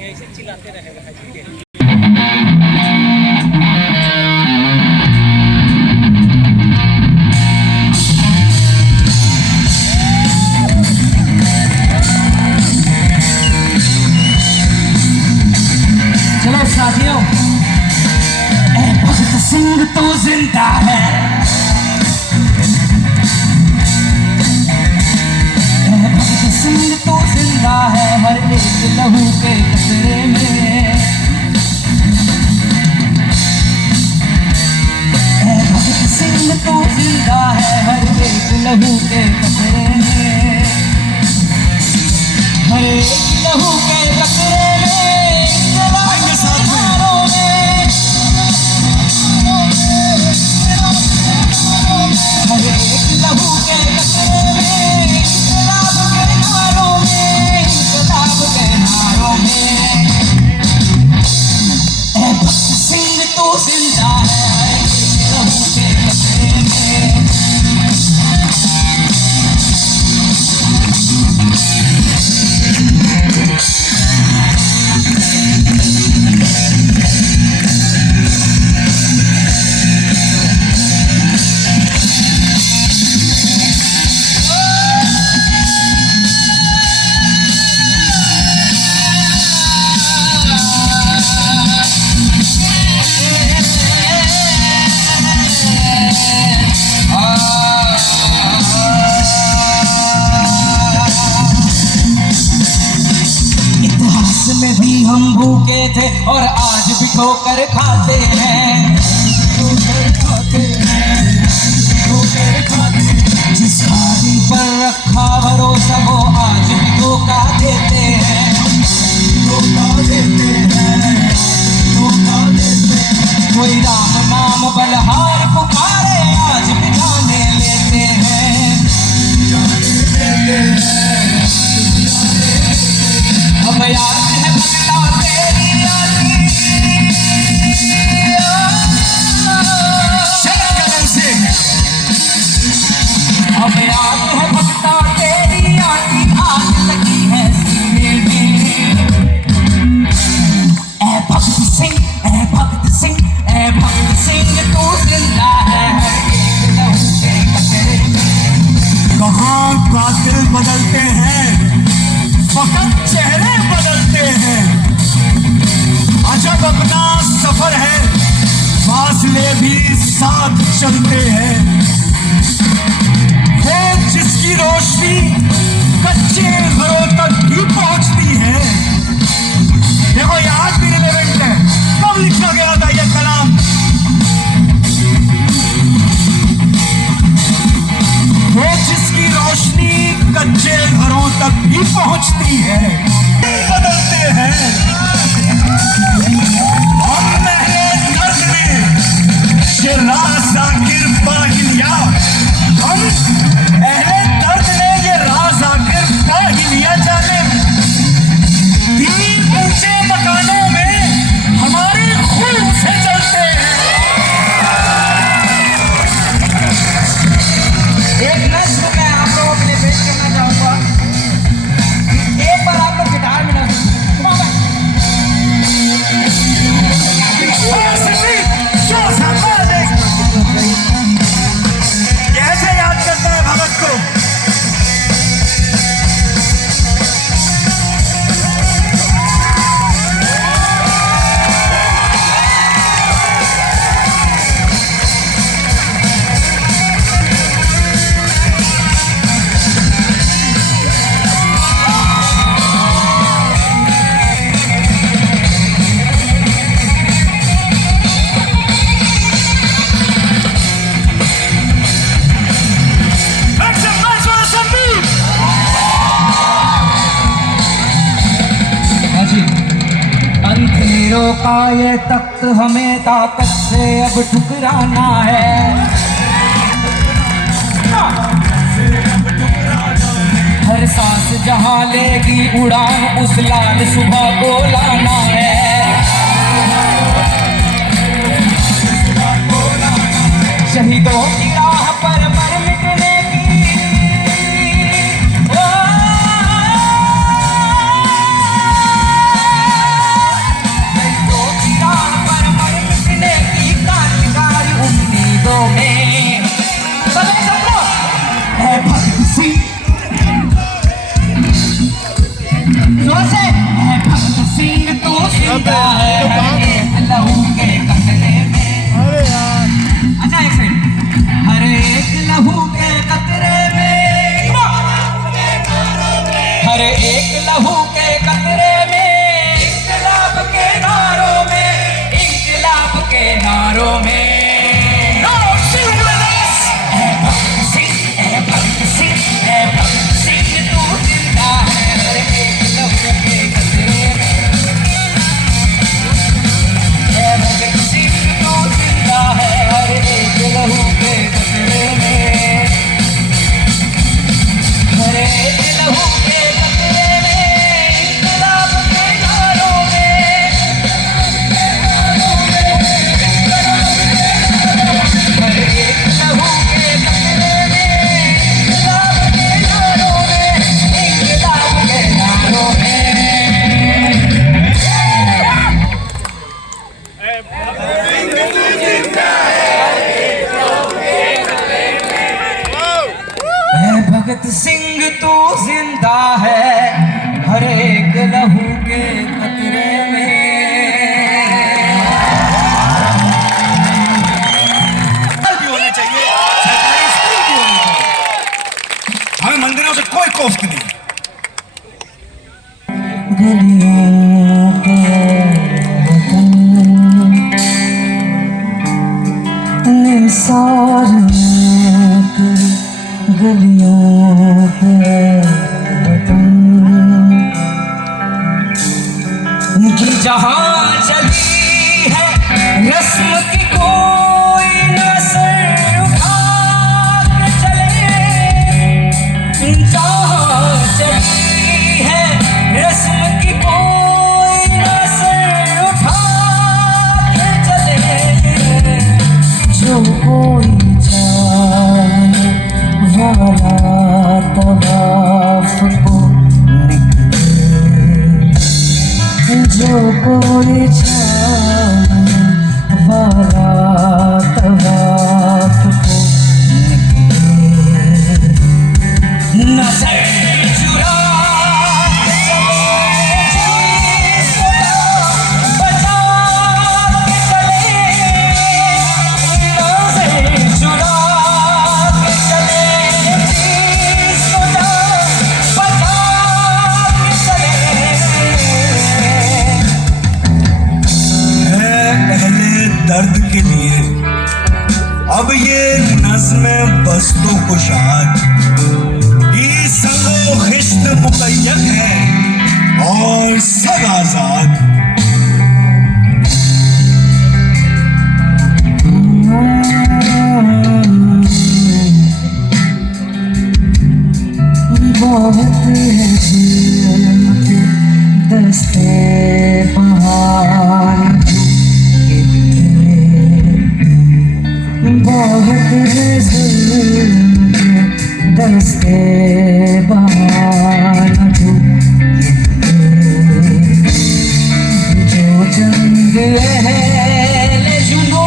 ऐसे चिल्लाते रहेगा। चलो साथियों, भगत सिंह तो जिंदा है, भगत सिंह तो जिंदा है हर एक लहू के कतरे में। भगत सिंह तो जिंदा है हर एक लहू के कतरे में, हर एक लहू के कतरे में, हर एक लहू के कतरे में, इंकलाब के नारों में, इंकलाब के नारों में। भगत सिंह तो जिंदा है हर एक लहू के कतरे में। में भी हम भूखे थे और आज भी ठोकर खाते हैं, ठोकर खाते हैं, ठोकर खाते हैं। जिस खादी पर रखा भरोसा वो आज भी धोखा देते हैं, धोखा देते हैं, धोखा देते हैं। कोई राम नाम बलहार पुकारे आज भी जाने लेते हैं, जाने लेते हैं। अब याद है भगता तेरी यादी, अब याद है भगता तेरी यादी, आग लगी है सीने में। ऐ भगत सिंह, ऐ भगत सिंह, ऐ भगत सिंह तू जिंदा है हर एक लहू के कतरे में। कहाँ कातिल बदलते हैं, फकत चेहरे बदलते हैं। अजब अपना सफर है, फासले भी साथ चलते हैं। वो जिसकी रोशनी कच्चे घरों तक भी पहुंचती है। देखो याद भी रिलेवेंट है, कब लिखा गया था ये कलाम। वो जिसकी रोशनी कच्चे घरों तक भी पहुंचती है। बदलते हैं और महले दर्द में ये राज आखिर पा ही लिया। हम अहले दर्द ने ये राज आखिर पा ही लिया। जाने 3 ऊंचे मकानों में हमारे खून से चलते हैं। एक नज्म मैं आप लोगों के लिए पेश करना चाहूंगा। एक बार आप लोग गिटार में नज्म कैसे याद करते हैं भगत को। का ये तख्त हमें ताकत से अब ठुकराना है। हर सांस जहां लेगी उड़ान उस लाल सुबह को लाना है। शहीदों की राह पर मर मिटने की भगत सिंह तू जिंदा है हर एक लहू के कतरे में। भी होने चाहिए, सरकारी स्कूल भी होने चाहिए। हमें मंदिरों से कोई कोफ्त नहीं। गलियों पे वतन की जहां चली है रस्म की कोई न सर उठा के चले। जहां चली है रस्म की कोई न सर उठा के चले। जो कोई वाला तवाफ को निकले, जो कोई छाने वाला तवाफ को निकले। नजर चुरा के चले, बचा के चले। नजर चुरा के चले, दर्द के लिए अब ये नज़्में बस तो खुशाद की संगो खिश्त मुक़य्यद है और सब आजाद। बहुत है दस्ते बहार बहुत दस्ते बहार जो जंग है जुनू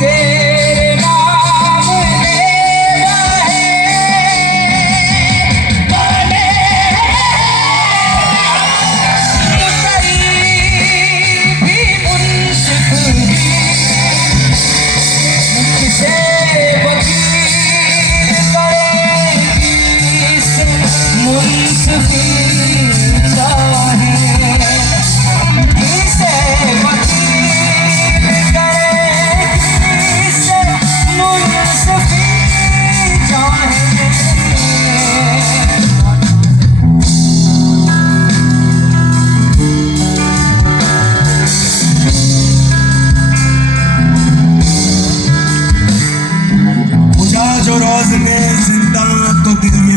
तेरे नाम लेना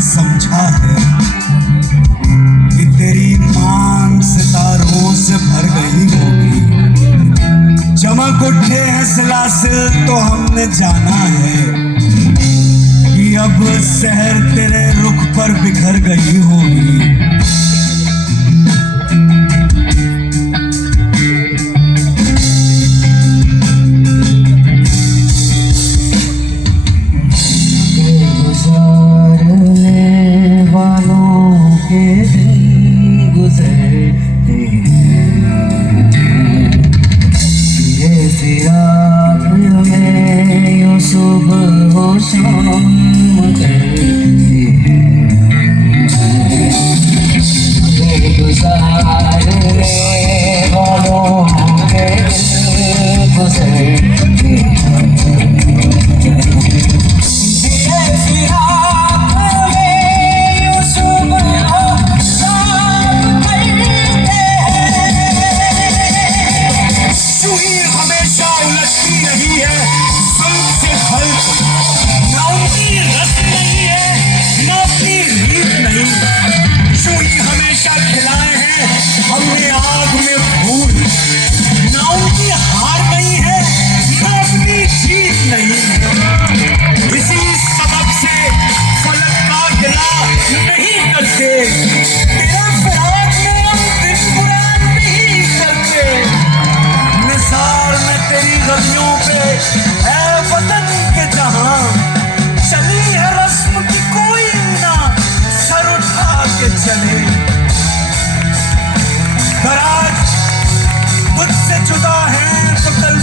समझा है कि तेरी मांग सितारों से भर गई होगी। चमक उठे हैं सिलासिल तो हमने जाना है कि अब शहर तेरे रुख पर बिखर गई होगी।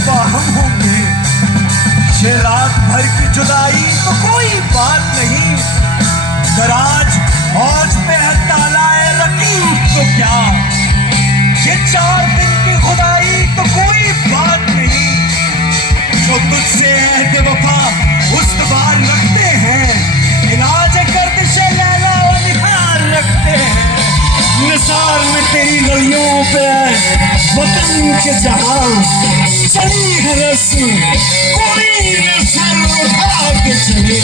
वफा हम होंगे। ये रात भर की जुदाई तो कोई बात नहीं, दराज हौज पे है ताला ए रकीब तो क्या, ये 4 दिन की खुदाई तो कोई बात नहीं। जो तुझसे अहद वफा उस्तवार रखते हैं, इलाज गर्दिश लैला व निहार रखते हैं। निसार में तेरी गलियों पे वतन के जहां चली है रस्म, कोई न सर उठा के चले।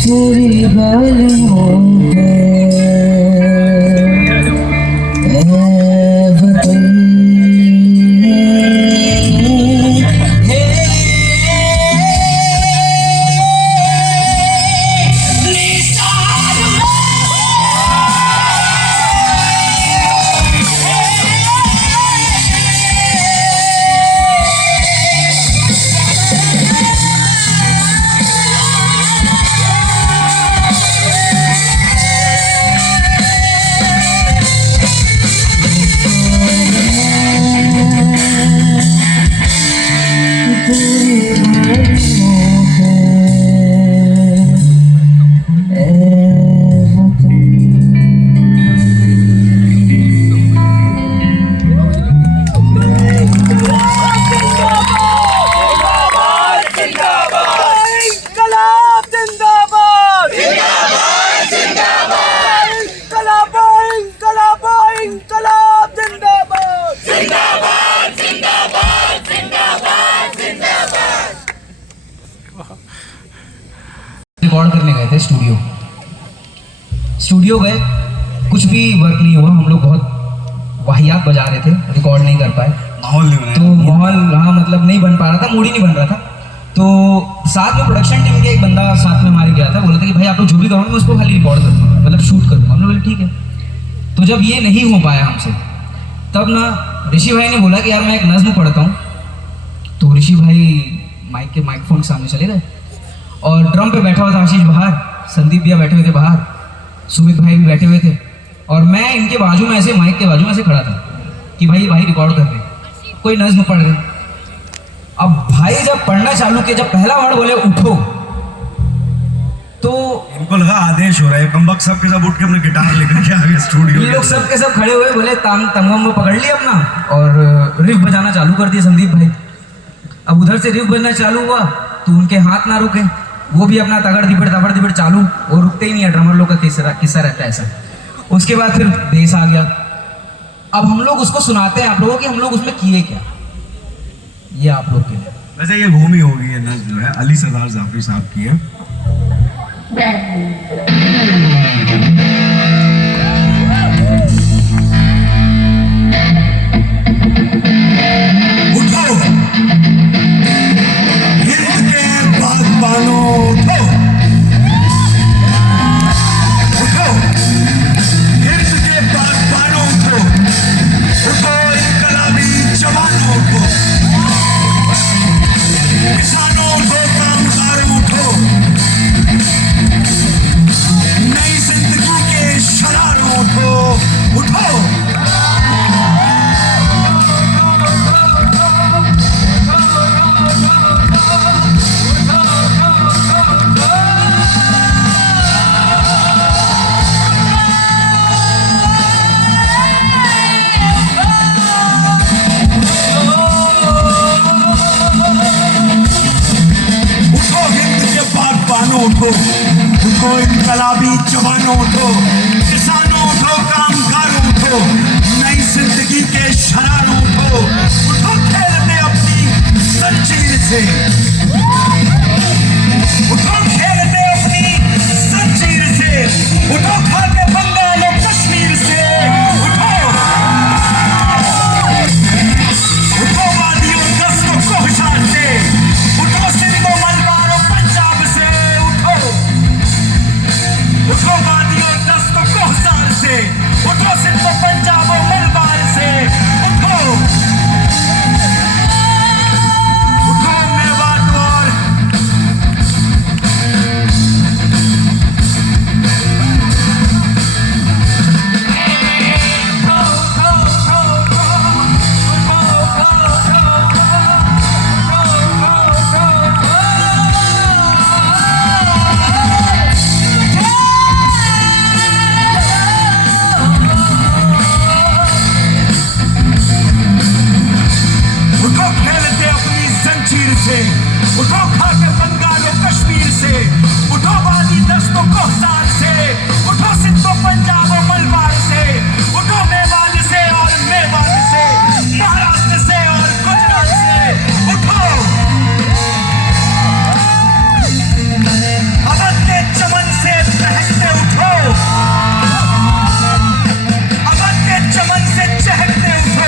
तेरी बालियों पे वतन रिकॉर्ड करने गए थे स्टूडियो गए, कुछ भी वर्क नहीं हुआ। हम लोग बहुत वाहियात बजा रहे थे, रिकॉर्ड नहीं कर पाए। माहौल नहीं बना, तो माहौल हाँ मतलब नहीं बन पा रहा था, मूड ही नहीं बन रहा था। तो साथ में प्रोडक्शन टीम के एक बंदा साथ में हमारे गया था, बोला था कि भाई आप लोग जो भी करोगे मैं उसको खाली रिकॉर्ड करूँगा, मतलब शूट करूँगा। हम लोग बोले ठीक है। तो जब ये नहीं हो पाया हमसे, तब ना ऋषि भाई ने बोला कि यार मैं एक नज़्म पढ़ता हूँ। तो ऋषि भाई माइक्रोफोन के सामने चले गए और ड्रम पे बैठा हुआ था आशीष बाहर, संदीप भैया बैठे हुए थे बाहर, सुमित भाई भी बैठे हुए थे, और मैं इनके बाजू में ऐसे माइक के बाजू में ऐसे खड़ा था कि भाई रिकॉर्ड कर रहे, कोई नज़्म पढ़ रहे। अब भाई जब पढ़ना चालू किया, जब पहला वर्ड बोले उठो, तो इनको लगा आदेश हो रहा है, कमबख्त सब के सब उठ के अपने गिटार लेकर के आ गए स्टूडियो। ये लोग सब के सब खड़े हुए, बोले तंगम पकड़ लिया अपना और रिफ बजाना चालू कर दिया संदीप भाई। अब उधर से रिफ बजना चालू हुआ तो उनके हाथ ना रुके, वो भी अपना तगड़ दिबड़ चालू, वो रुकते ही नहीं है। ड्रमर लोग का किस्सा रहता है ऐसा। उसके बाद फिर बेस आ गया। अब हम लोग उसको सुनाते हैं आप लोगों की, हम लोग उसमें किए क्या, ये आप लोग के लिए। वैसे ये भूमि होगी, ये नज़्म जो है अली सरदार जाफरी साहब की है। उठो इनकलाबी जवानों उठो, किसानों उठो, कामगारों उठो, नई जिंदगी के शरारों उठो, उठो खेलते अपनी जंजीर से, उठो खेलते अपनी जंजीर से, उठो खाते बंगाल और कश्मीर से, उठो उठो वादियों दस्तों कोहशार से, उठो सिंध और मलबार और पंजाब से, उठो वादियों दस्तों कोहशार से, उठो सिंध और पंजाब और मलबार से, उठो मेवात और उठो खाके बंगाल और कश्मीर से, उठो वादी दस्तों कोहसार से, उठो सिंध और पंजाब और मलबार से, उठो मेवात से और मेवात से, महाराष्ट्र से और गुजरात से, उठो अवध के चमन से महकते उठो, अवध के चमन से चहकते उठो,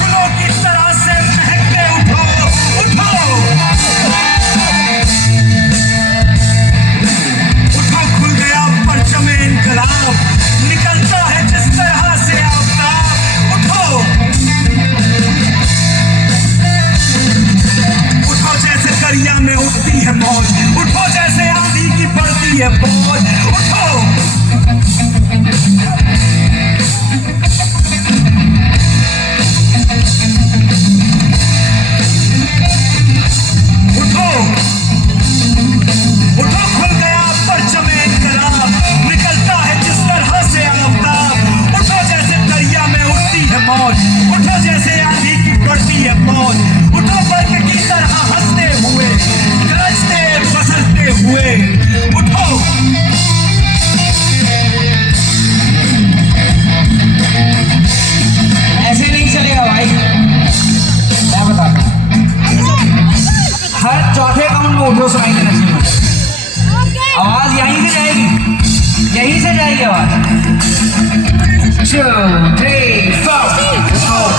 गुलों की तरह से महकते उठो, उठो खुल गया परचम इनकलाब, निकलता है जिस तरह से आफ्ताब, उठो उठो जैसे दरिया में उठती है मौज, उठो जैसे आंधी की पड़ती है फौज, उठो उठो उठो खुल गया परचम इनकलाब, निकलता है जिस तरह से आफ्ताब, उठो जैसे दरिया में उठती है मौज, उठो जैसे आंधी की पड़ती है फौज, उठो बर्फ की तरह हंसते हुए, गरजते बसरते हुए, उठो ऐसे नहीं चलेगा भाई, मैं बताता हूँ। हर चौथे काउंट में उठो सुनाई देना चाहिए मुझे। आवाज यहीं से जाएगी, यहीं से जाएगी आवाज। 2, 3, 4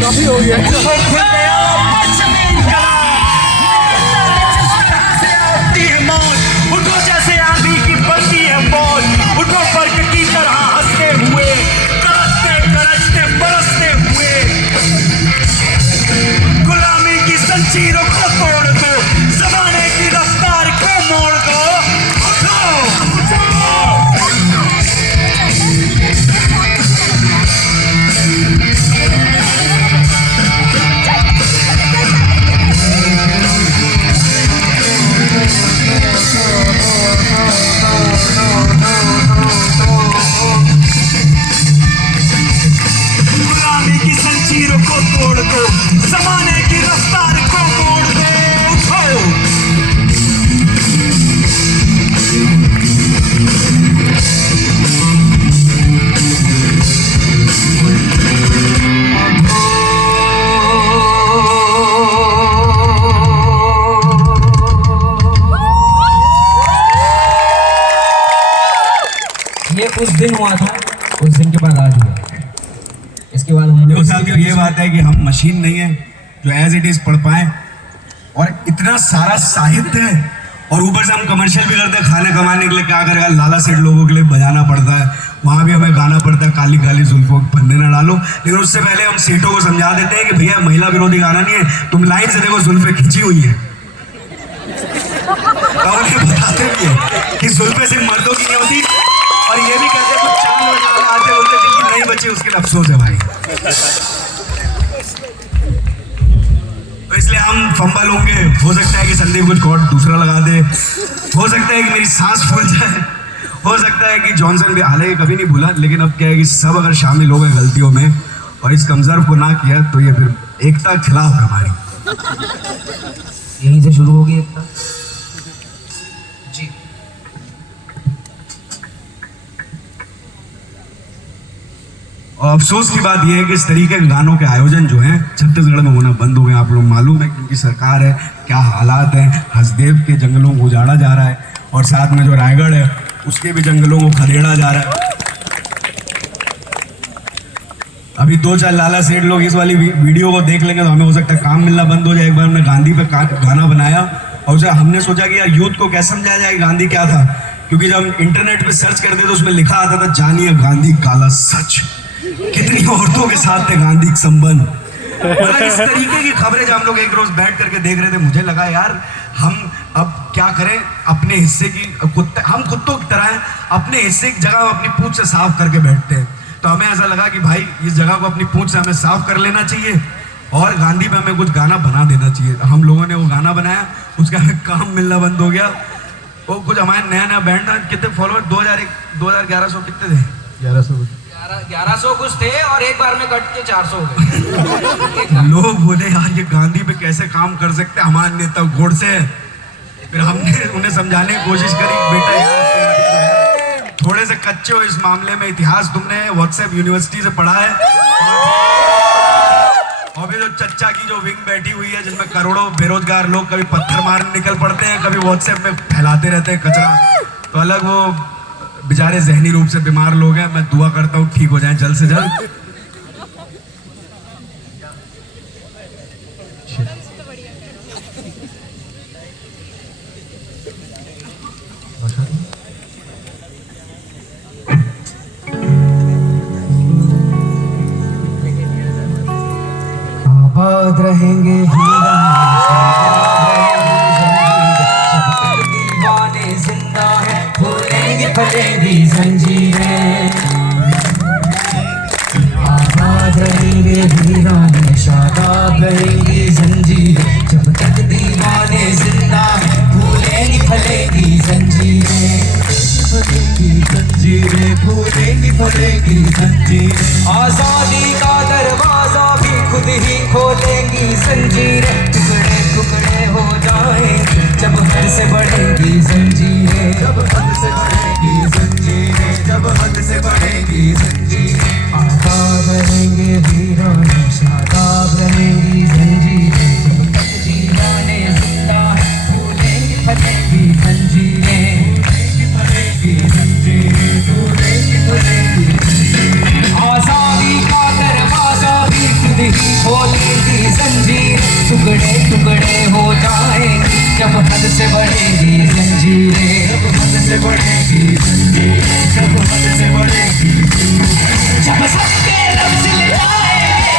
काफी हो गया। खुल गया परचम इनकलाब, जिस तरह से आती है मौज, उठो जैसे आंधी की पड़ती है फौज, उठो बर्फ की तरह हंसते हुए, गरजते गरजते बरसते हुए, गुलामी की जंजीरों को तोड़ दो, ज़माने की रफ्तार को मोड़ दो, उठो गुलामी की जंजीरों को तोड़ दो, ज़माने की रफ्तार को मोड़ दो, उठो ये उस दिन हुआ था, उस दिन के बाद आज हुआ। इसके बाद हम देखो साथियों, ये बात है कि हम मशीन नहीं है जो एज इट इज पढ़ पाए, और इतना सारा साहित्य है, और ऊपर से हम कमर्शियल भी करते हैं। खाने कमाने के लिए क्या करेगा, लाला सेठ लोगों के लिए बजाना पड़ता है, वहाँ भी हमें गाना पड़ता है काली काली जुल्फों फंदे न डालो। लेकिन उससे पहले हम सेठों को समझा देते हैं कि भैया महिला विरोधी गाना नहीं है, तुम लाइन से देखो जुल्फे खिंची हुई है। तो उन्हें बताते भी है कि जुल्फे सिर्फ मर्दों की नहीं होती, और ये भी कहते हैं कुछ चांद वाले आते बोलते जिनकी नहीं बची उसके लिए अफसोस है भाई। तो इसलिए हम फंबल होंगे, हो सकता है कि संदीप कुछ कॉर्ड दूसरा लगा दे, हो सकता है कि मेरी सांस फूल जाए, हो सकता है कि जॉनसन भी, हालांकि कभी नहीं भूला, लेकिन अब क्या है कि सब अगर शामिल हो गए गलतियों में और इस कमजोर को ना किया तो ये फिर एकता खिलाफ है हमारी। यहीं से शुरू होगी एकता जी। और अफसोस की बात यह है कि इस तरीके के गानों के आयोजन जो हैं छत्तीसगढ़ में होना बंद हो गए। आप लोग मालूम है क्योंकि सरकार है, क्या हालात हैं। हसदेव के जंगलों को उजाड़ा जा रहा है और साथ में जो रायगढ़ है उसके भी जंगलों को खदेड़ा जा रहा है। अभी 2-4 लाला सेठ लोग इस वाली वीडियो को देख लेंगे तो हमें हो सकता है काम मिलना बंद हो जाए। एक बार हमने गांधी पे गाना बनाया और उसे हमने सोचा कि यार यूथ को कैसे समझाया जाए गांधी क्या था, क्योंकि जब हम इंटरनेट पे सर्च करते तो उसमें लिखा आता था जानिए गांधी काला सच। कितनी औरतों के साथ थे गांधी के संबंध। मतलब इस तरीके की खबरें जब हम लोग एक रोज बैठ करके देख रहे थे, मुझे लगा यार हम अब क्या करें, अपने हिस्से की हम कुत्तों की तरह हैं, अपने हिस्से की जगह अपनी पूंछ से साफ करके बैठते हैं। तो हमें ऐसा लगा कि भाई इस जगह को अपनी पूंछ से हमें साफ कर लेना चाहिए और गांधी पे हमें कुछ गाना बना देना चाहिए। हम लोगों ने वो गाना बनाया, उसका हमें काम मिलना बंद हो गया। वो कुछ हमारे नया बैठ था, कितने फॉलोअर 2011 कितने थे? 1100 कुछ थे और एक बार में कट के 400 हो गए। लोग बोले यार ये गांधी पे कैसे काम कर सकते, हमारे नेता गोड़ से। फिर हमने उन्हें समझाने की कोशिश करी, बेटा यार थोड़े से कच्चे हो इस मामले में, इतिहास तुमने व्हाट्सएप यूनिवर्सिटी से पढ़ा है। और जो चच्चा की जो विंग बैठी हुई है जिसमें करोड़ों बेरोजगार लोग कभी पत्थर मारने निकल पड़ते हैं, कभी व्हाट्सएप में फैलाते रहते हैं कचरा, तो अलग वो बेचारे जहनी रूप से बीमार लोग हैं। मैं दुआ करता हूँ ठीक हो जाए जल्द से जल्द। आबाद रहेंगे दीवाने जिंदा है, भूलेंगे फलेंगी जंजीरें। आबाद रहेंगे वीराने, शादाब रहेंगी जंजीरें, जब तक दीवाने जिंदा है, भूलेंगी फलेंगी जंजीरें। जंजीरें भूलेंगी फलेंगी जंजीरें। आजादी का दरवाजा भी खुद ही खोलेंगी जंजीरें, टुकड़े टुकड़े हो जाएंगी जब हद से बढ़ेंगी जंजीरें, जब हद से बढ़ेंगी जंजीरें, जब हद से बढ़ेंगी जंजीरें। आबाद रहेंगे वीराने, शादाब रहेंगी जंजीरें, जब तक दीवाने जिंदा है, भूलेंगी फलेंगी जंजीरें, फलेंगी जंजीरें, भूलेंगी फलेंगी जंजीरें। आजादी का दरवाजा भी खुद ही खोलेंगी जंजीर, टुकड़े टुकड़े हो जाएंगी जब हद से बढ़ेंगी जंजीरें, जब हद से बढ़ेंगी जंजीरें, जब हद से बढ़ेंगी जंजीरें। जब सबके लफ्ज़ लगाएंगे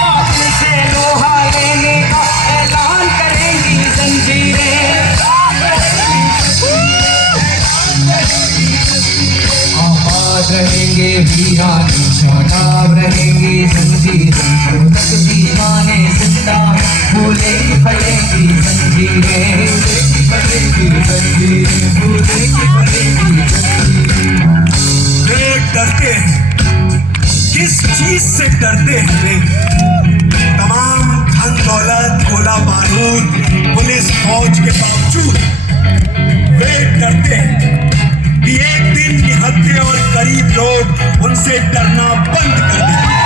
बातिल से लोहा लेने का ऐलान करेंगी जंजीरें। आबाद रहेंगे वीराने, शादाब रहेंगी जंजीरें, जब तक दीवाने जिंदा है, भूलेंगी फलेंगी जंजीरें, फलेंगी जंजीरें, भूलेंगी फलेंगी जंजीरें। लोग डरते हैं, किस चीज से डरते हैं वे? तमाम धन दौलत, गोला बारूद, पुलिस फौज के बावजूद वे डरते हैं कि एक दिन निहत्थे और गरीब लोग उनसे डरना बंद कर देंगे।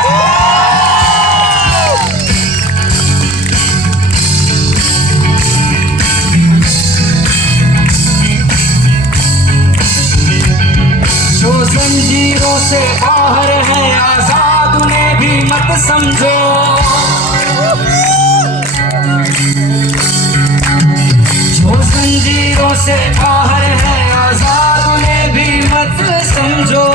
जो जंजीरों से बाहर है आजाद, उन्हें भी मत समझो। जो जंजीरों से बाहर है आजाद, उन्हें भी मत समझो।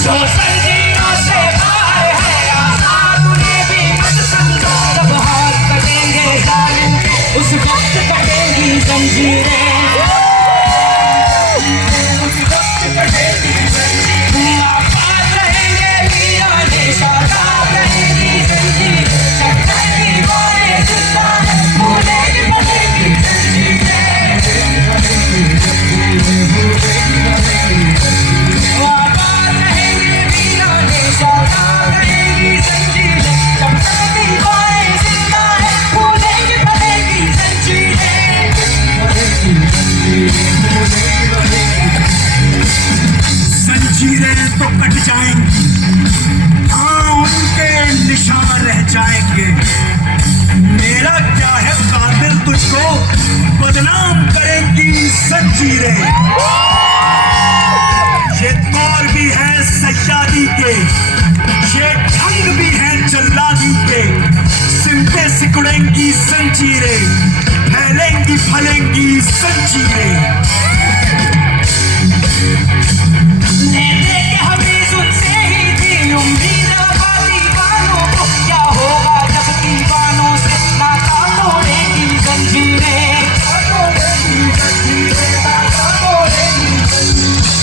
जो जंजीरों से बाहर है आजाद, उन्हें भी मत समझो। जब हाथ कटेंगे जालिम उस वक्त कटेंगी जंजीरें, उस वक्त कटेंगी जंजीरें। आबाद रहेंगे वीराने, शादाब रहेंगी जंजीरें, जब तक दीवाने जिंदा है, भूलेंगी फलेंगी जंजीरें, फलेंगी जंजीरें, भूलेंगी फलेंगी जंजीरें। आबाद रहेंगे वीराने, जल्लादी के, ये ढंग भी हैं जल्लादी के। सिमटे सिकुड़ेंगी जंजीरें, फैलेंगी फलेंगी जंजीरें। लेते के हमें उनसे ही थी उम्मीद दीवानों को, क्या होगा जब दीवानों से नाता तोड़ेंगी जंजीरें।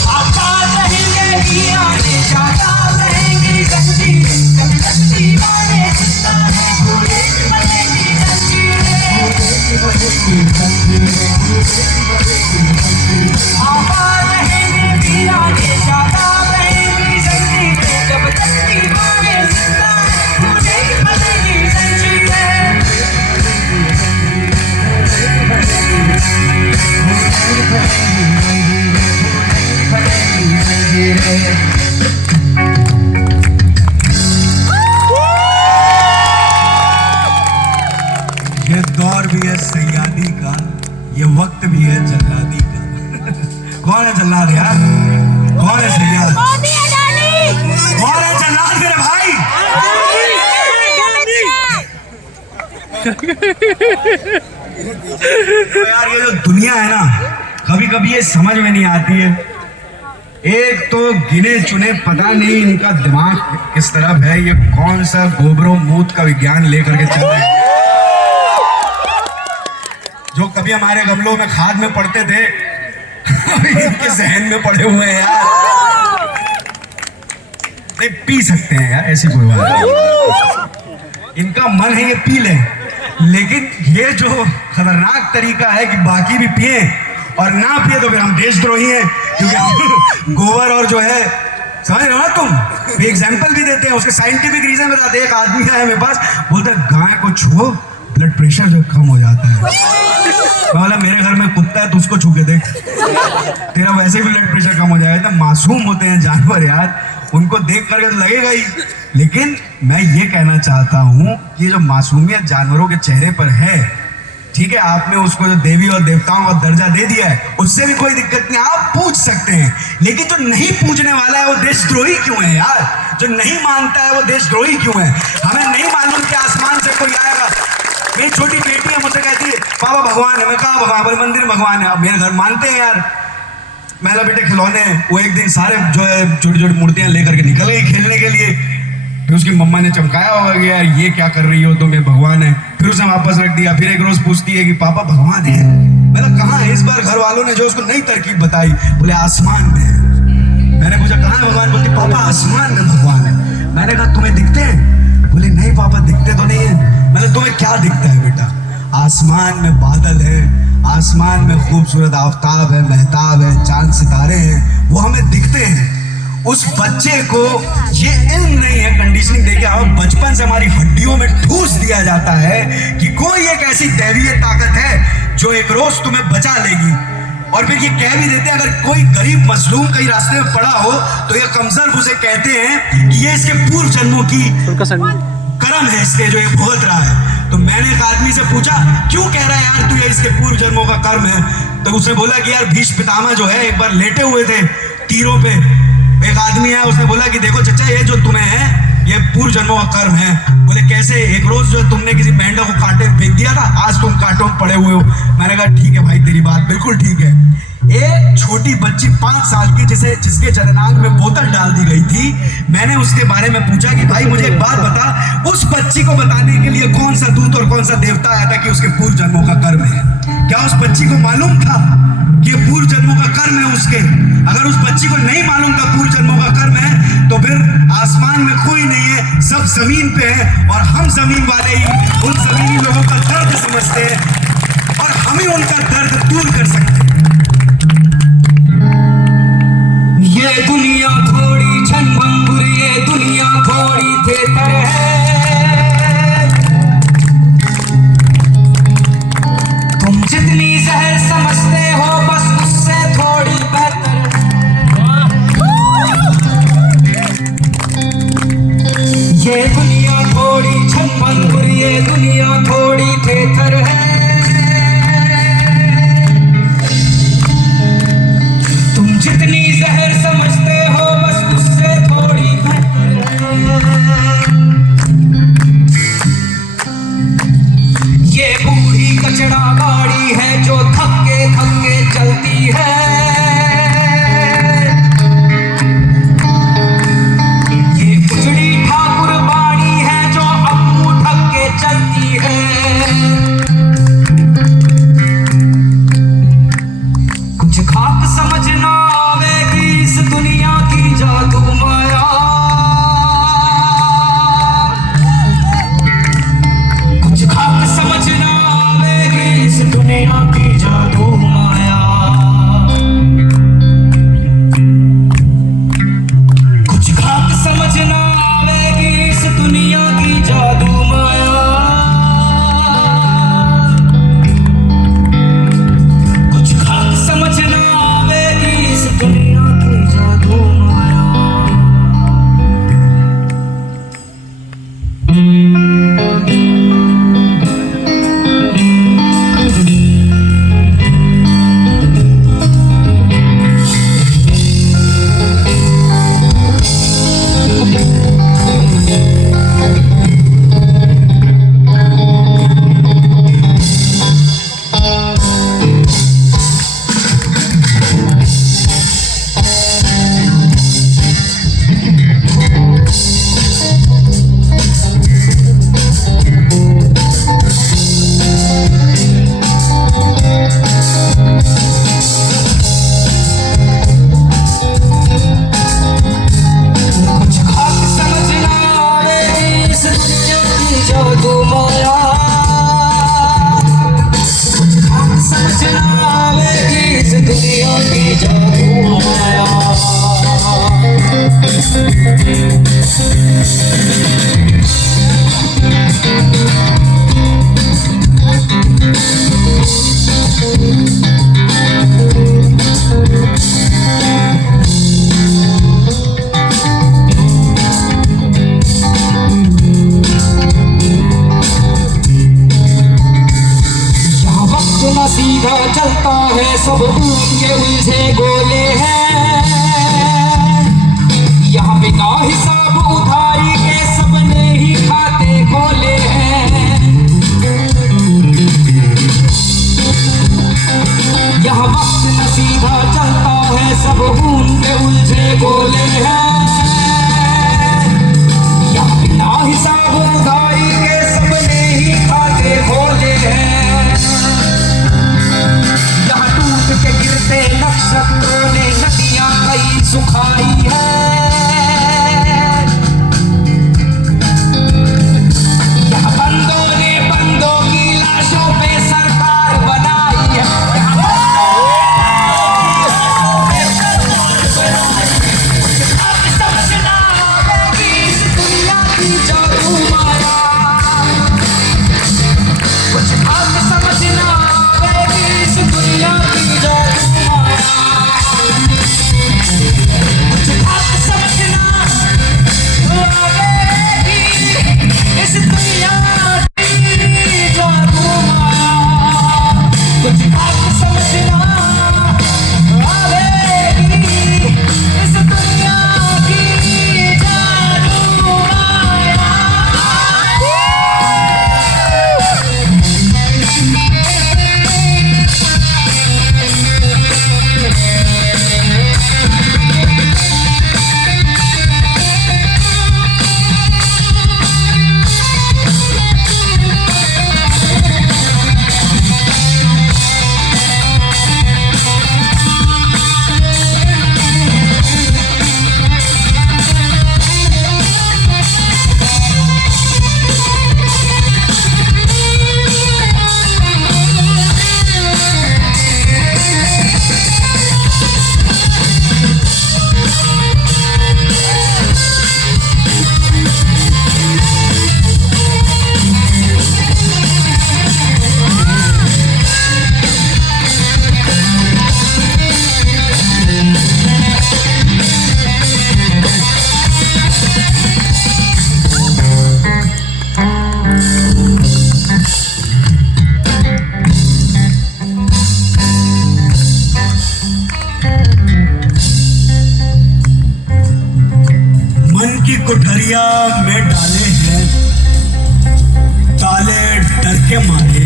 आबाद रहेंगे वीराने, जाता रहेंगी जंजीरें। जब तक दीवाने जिंदा हैं, तोड़ेंगी बनेंगी जंजीरें। आबाद रहेंगे वीराने, जाता रहेंगी जंजीरें। जब तक दीवाने जिंदा हैं, तोड़ेंगी बनेंगी जंजीरें। ये दौर भी है सयादी का, ये वक्त भी है जल्लादी का। कौन है जल्लाद यार? कौन है सयाद? कौन है जल्लाद मेरे भाई? तो यार ये जो दुनिया है ना, कभी कभी ये समझ में नहीं आती है। एक तो गिने चुने पता नहीं इनका दिमाग किस तरफ है, ये कौन सा गोबरो मूत का विज्ञान लेकर के चल रहे हैं, जो कभी हमारे गमलों में खाद में पड़ते थे अभी इनके जहन में पड़े हुए हैं यार। नहीं पी सकते हैं यार, ऐसी कोई बात नहीं, इनका मन है ये पी लें, लेकिन ये जो खतरनाक तरीका है कि बाकी भी पिए और ना पिए तो फिर हम देशद्रोही हैं, क्योंकि गोबर और जो है, समझ रहे हो ना तुम, एग्जाम्पल भी देते हैं, उसके साइंटिफिक रीजन बताते हैं। एक आदमी आया मेरे पास, बोलता है गाय को छुओ ब्लड प्रेशर जो कम हो जाता है। बोला मेरे घर में कुत्ता है तो उसको छू के देख, तेरा वैसे भी ब्लड प्रेशर कम हो जाएगा। तो मासूम होते हैं जानवर यार, उनको देख करके तो लगेगा ही। लेकिन मैं ये कहना चाहता हूँ कि जो मासूमियत जानवरों के चेहरे पर है, ठीक है, आपने उसको जो देवी और देवताओं का दर्जा दे दिया है, उससे भी कोई दिक्कत नहीं, आप पूछ सकते हैं। लेकिन जो नहीं पूछने वाला है वो देशद्रोही क्यों है यार? जो नहीं मानता है वो देशद्रोही क्यों है? हमें नहीं मालूम कि आसमान से कोई आएगा। मेरी छोटी बेटी है, मुझसे कहती है पापा भगवान है। मैं कहा भगवान? बोले मंदिर भगवान है। अब मेरे घर मानते हैं यार, मेरा बेटे खिलौने हैं। वो एक दिन सारे जो है छोटी छोटी मूर्तियां लेकर के निकल गई खेलने के लिए। फिर उसकी मम्मा ने चमकाया होगा कि यार ये क्या कर रही हो तुम, ये भगवान है। फिर उसने वापस रख दिया। फिर एक रोज पूछती है कि पापा भगवान है? मैंने कहा है? इस बार घर वालों ने जो उसको नई तरकीब बताई, बोले आसमान में है। मैंने पूछा कहाँ है भगवान? बोलती पापा आसमान में भगवान है। मैंने कहा तुम्हें दिखते हैं? बोले नहीं पापा दिखते तो नहीं है। मैंने तुम्हें क्या दिखता है बेटा? आसमान में बादल है, आसमान में खूबसूरत आफ्ताब है, महताब है, चांद सितारे हैं, वो हमें दिखते हैं। उस बच्चे को ये इल्म नहीं है, कंडीशनिंग देके हमें बचपन से हमारी हड्डियों में ठूस दिया जाता है कि कोई एक ऐसी दैवीय ताकत है जो एक रोज तुम्हें बचा लेगी। और फिर ये कह भी देते हैं अगर कोई गरीब मजलूम कहीं रास्ते में पड़ा हो तो ये कमजोर उसे कहते हैं कि ये इसके पूर्व जन्मों की कर्म है इसके जो ये भुगत रहा है। तो मैंने एक आदमी से पूछा क्यों कह रहा है यार तू ये इसके पूर्व जन्मों का कर्म है? तो उसने बोला कि यार भीष्म पितामह जो है एक बार लेटे हुए थे तीरों पे, एक आदमी है उसने बोला कि देखो चचा ये जो तुम्हें है ये पूर्व जन्मों का कर्म है। बोले कैसे? एक रोज जो तुमने किसी मेंढक को कांटे फेंक दिया था, आज तुम कांटों में पड़े हुए हो। मैंने कहा ठीक है भाई तेरी बात बिल्कुल ठीक है। एक छोटी बच्ची 5 साल की जिसके जननांग में बोतल डाल दी गई थी, मैंने उसके बारे में पूछा कि भाई मुझे एक बात बता, उस बच्ची को बताने के लिए कौन सा दूत और कौन सा देवता आया था कि उसके पूर्व जन्मों का कर्म है? क्या उस बच्ची को मालूम था कि पूर्व जन्मों का कर्म है उसके? अगर उस बच्ची को नहीं मालूम था पूर्व जन्मों का कर्म है तो फिर आसमान में कोई नहीं है, सब जमीन पे है और हम जमीन वाले ही उन जमीनी लोगों का दर्द समझते हैं और हम ही उनका दर्द दूर कर सकते हैं। ये दुनिया थोड़ी छनभंगुर, ये दुनिया थोड़ी थेतर है। तुम जितनी जहर समझते हो बस उससे थोड़ी बेहतर है। ये दुनिया थोड़ी छनभंगुर, ये दुनिया थोड़ी थेतर है। जितनी जहर समझते हो बस उससे थोड़ी सीधा चलता है सब उनके उलझे गोले हैं, यहाँ बिना हिसाब उधारी के सबने ही खाते खोले हैं। यहाँ वक्त न सीधा चलता है सब उनके उलझे गोले हैं, यहाँ बिना हिसाब उधारी के सबने ही खाते खोले हैं। के गिरते नक्षत्रों ने नदियां कई सुखाई है, यहाँ बंदों ने बंदों की लाशों पे सरकार बनाई है, अब समझना आएगी इस दुनिया की जादू माया, कुछ अब समझना आएगी इस दुनिया की कुठरिया में डाले हैं ताले डर के मारे,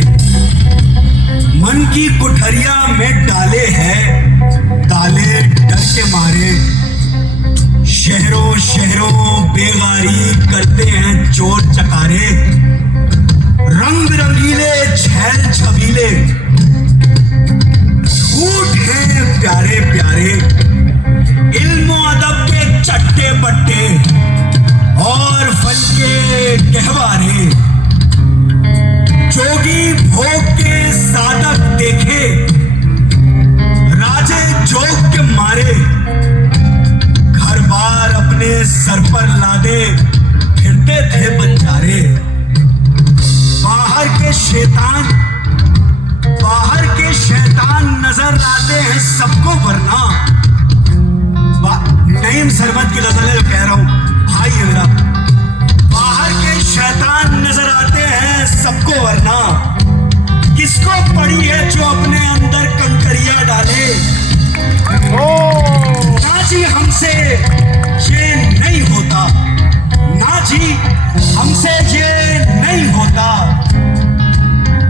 मन की कुठरिया में डाले हैं ताले डर के मारे, शहरों शहरों बेगारी करते हैं चोर चकारे, रंग रंगीले छैल छबीले झूठ हैं प्यारे प्यारे, इल्म अदब के चट्टे बट्टे और फन के गहवारे, जोगी भोग के साधक देखे राजे जोग के मारे, घर बार अपने सर पर लादे फिरते थे बंजारे, बाहर के शैतान नजर आते हैं सबको वरना, नईम सरमद की गजल है जो कह रहा हूं भाई है मेरा, बाहर के शैतान नजर आते हैं सबको वरना, किसको पड़ी है जो अपने अंदर कंकरिया डाले, ना जी हमसे ये नहीं होता, ना जी हमसे ये नहीं होता,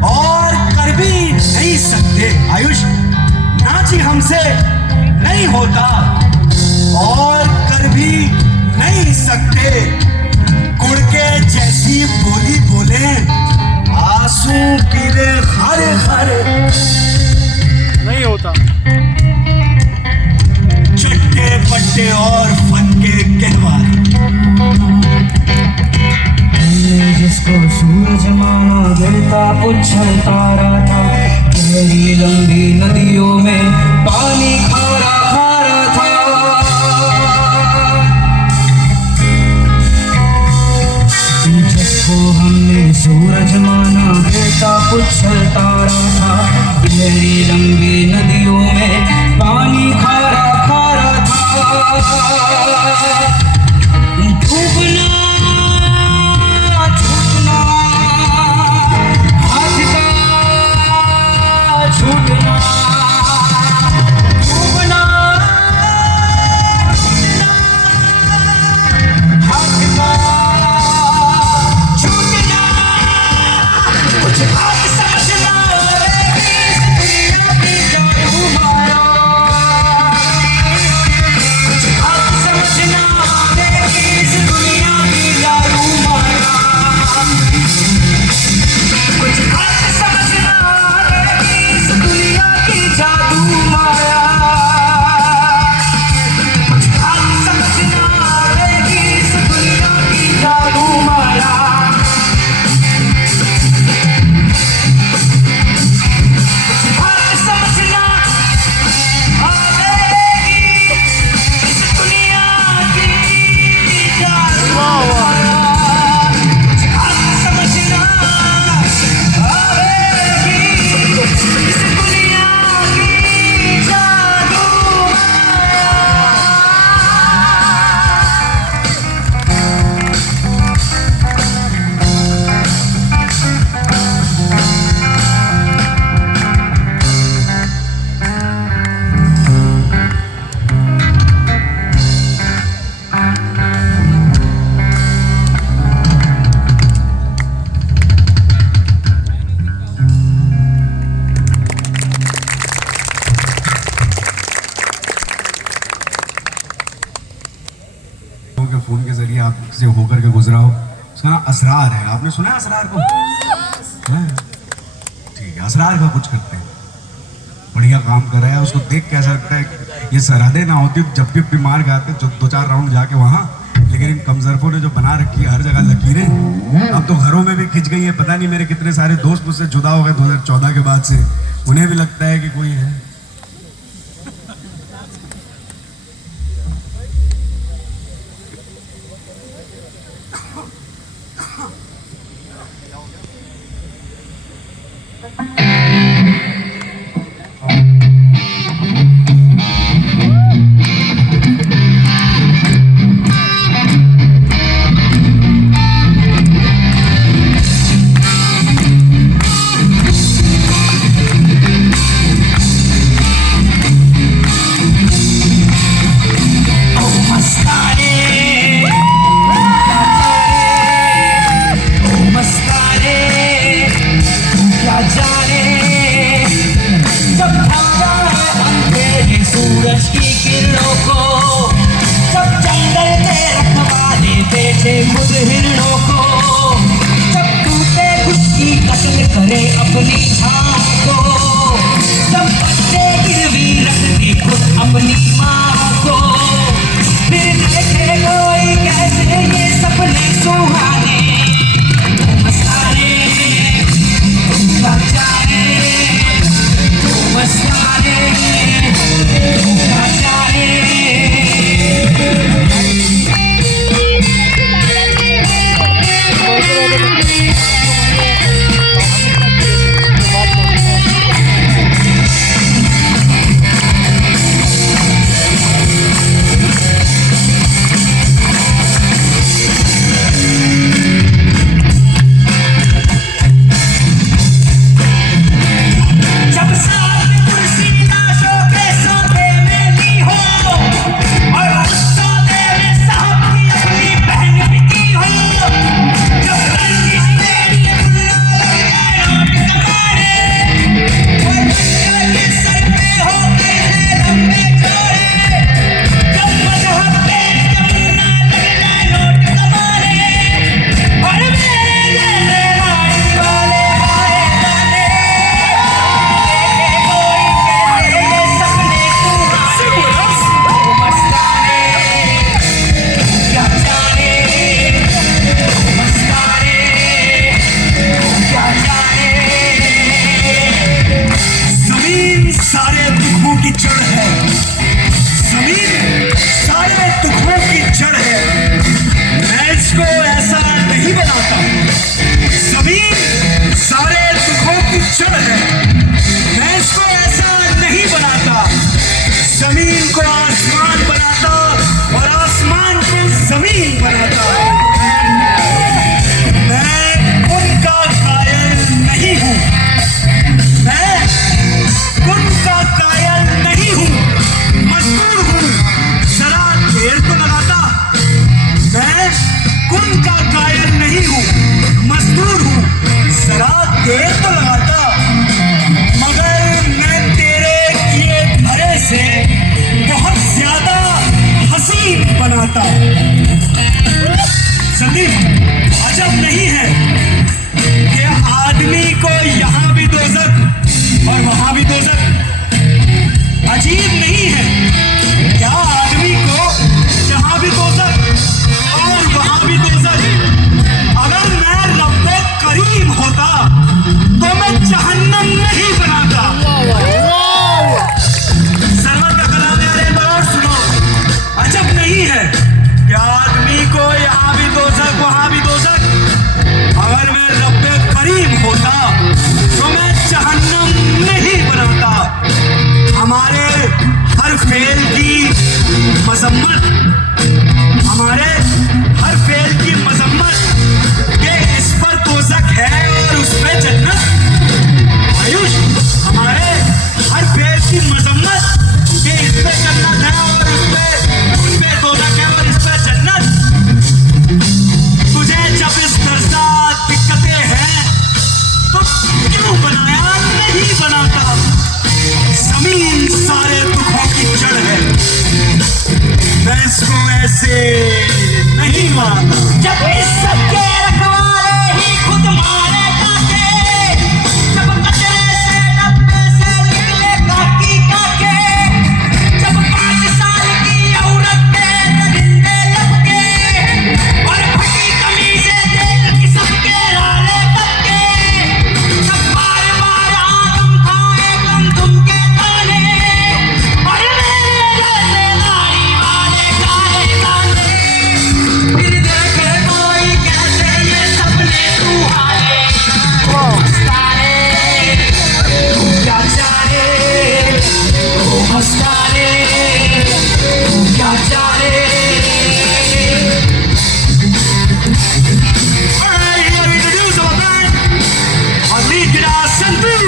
और कर भी नहीं सकते आयुष, ना जी हमसे नहीं होता और कर भी नहीं सकते, गुड़ के जैसी बोली बोले आंसू पीले खारे खारे नहीं होता, चट्टे पट्टे और फन के कहवारे, जिसको सूरज माना गिरता पुच्छर तारा था, गहरी लंबी नदियों में पानी खारा खारा था, सूरज माना बेटा पुच्छल तारा था, गहरी लंबी नदियों में पानी खारा खारा था। डूबना छूटना हाथ का छूटना, डूबना छूटना हाथ का छूटना। कुछ बात समझना इस दुनिया की जादू माया, कुछ बात समझना इस दुनिया की जादू माया, कुछ बात समझना इस दुनिया की जादू माया, कुछ बात समझना इस दुनिया की जादू माया। बात समझना आएगी इस दुनिया की जादू माया, बात समझना आएगी इस दुनिया की जादू माया। के फोन के जरिए आपसे होकर के गुजरा हो, उसका नाम असरार है। आपने सुना है असरार को? हाँ? ठीक है, असरार का कुछ करते हैं, बढ़िया काम कर रहा है। उसको देख के ऐसा लगता है ये सरहदें ना होती जब भी बीमार गाते जो 2-4 राउंड जाके वहाँ, लेकिन इन कमजरफों ने जो बना रखी है हर जगह लकीरें, अब तो घरों में भी खिंच गई है। पता नहीं मेरे कितने सारे दोस्त मुझसे जुदा हो गए 2014 के बाद से, उन्हें भी लगता है कि कोई है। सूरज की किरणों को सब जंगल में रखवाले बेचे खुद हिरणों को, सब टूटे उसकी कत्ल करे अपनी छाप को, सब बच्चे गिरवी रख दे खुद अपनी माँ को, फिर देखे कोई कैसे ये सपने सुहाने मस्ताने जाने मस्ताने मन का कायल नहीं हूँ, मजदूर हूँ, जरा देर तो लगाता, मगर मैं तेरे किए भरे से बहुत ज्यादा हसीन बनाता। संदीप, अजब नहीं है कि आदमी को यहाँ भी दोज़ख और वहाँ भी दोज़ख। अजीब नहीं है क्या आदमी को यहाँ भी दोज़ख और वहाँ भी दोज़ख। अगर मैं रब्बे करीम होता तो मैं जहन्नम नहीं बनाता। सरवर का कलाम यार, एक बार और सुनो। अजब नहीं है कि आदमी को यहाँ भी दोज़ख वहाँ भी दोज़ख। अगर मैं रब्बे करीम होता तो मैं जहन्नम नहीं बनाता। हमारे हर फेल की मजम्मत, हमारे हर फेल की मजम्मत के इस पर दोज़ख है और उस पे जन्नत। आयुष, हमारे हर फेल की मजम्मत के इस पे जन्नत है और उस पे दोज़ख है और इस पे जन्नत। तुझे जब इस दर्जा दिक्कतें हैं तो क्यों बनाया नहीं बनाता। जमीन सारे दुखों की जड़ है, मैं इसको ऐसे नहीं मानता। जब इज्जत के रखवाले ही खुद मारे काके, जब कचरे से डब्बे से निकले काकी काके, जब 5 साल की औरत पे दरिंदे लपके और फटी कमीजें देख के सबके लाले पक्के, तब बार बार आदम खाए गंदुम के दाने और मेरे जैसे नारी वाले खाए दाने। फिर देखे कोई कैसे ये सपने तू हारे, हंसता रे तू क्या चाहे, हंसता रे तू क्या चाहे। Alright, here we introduce our band, our lead guitar, Sandeep.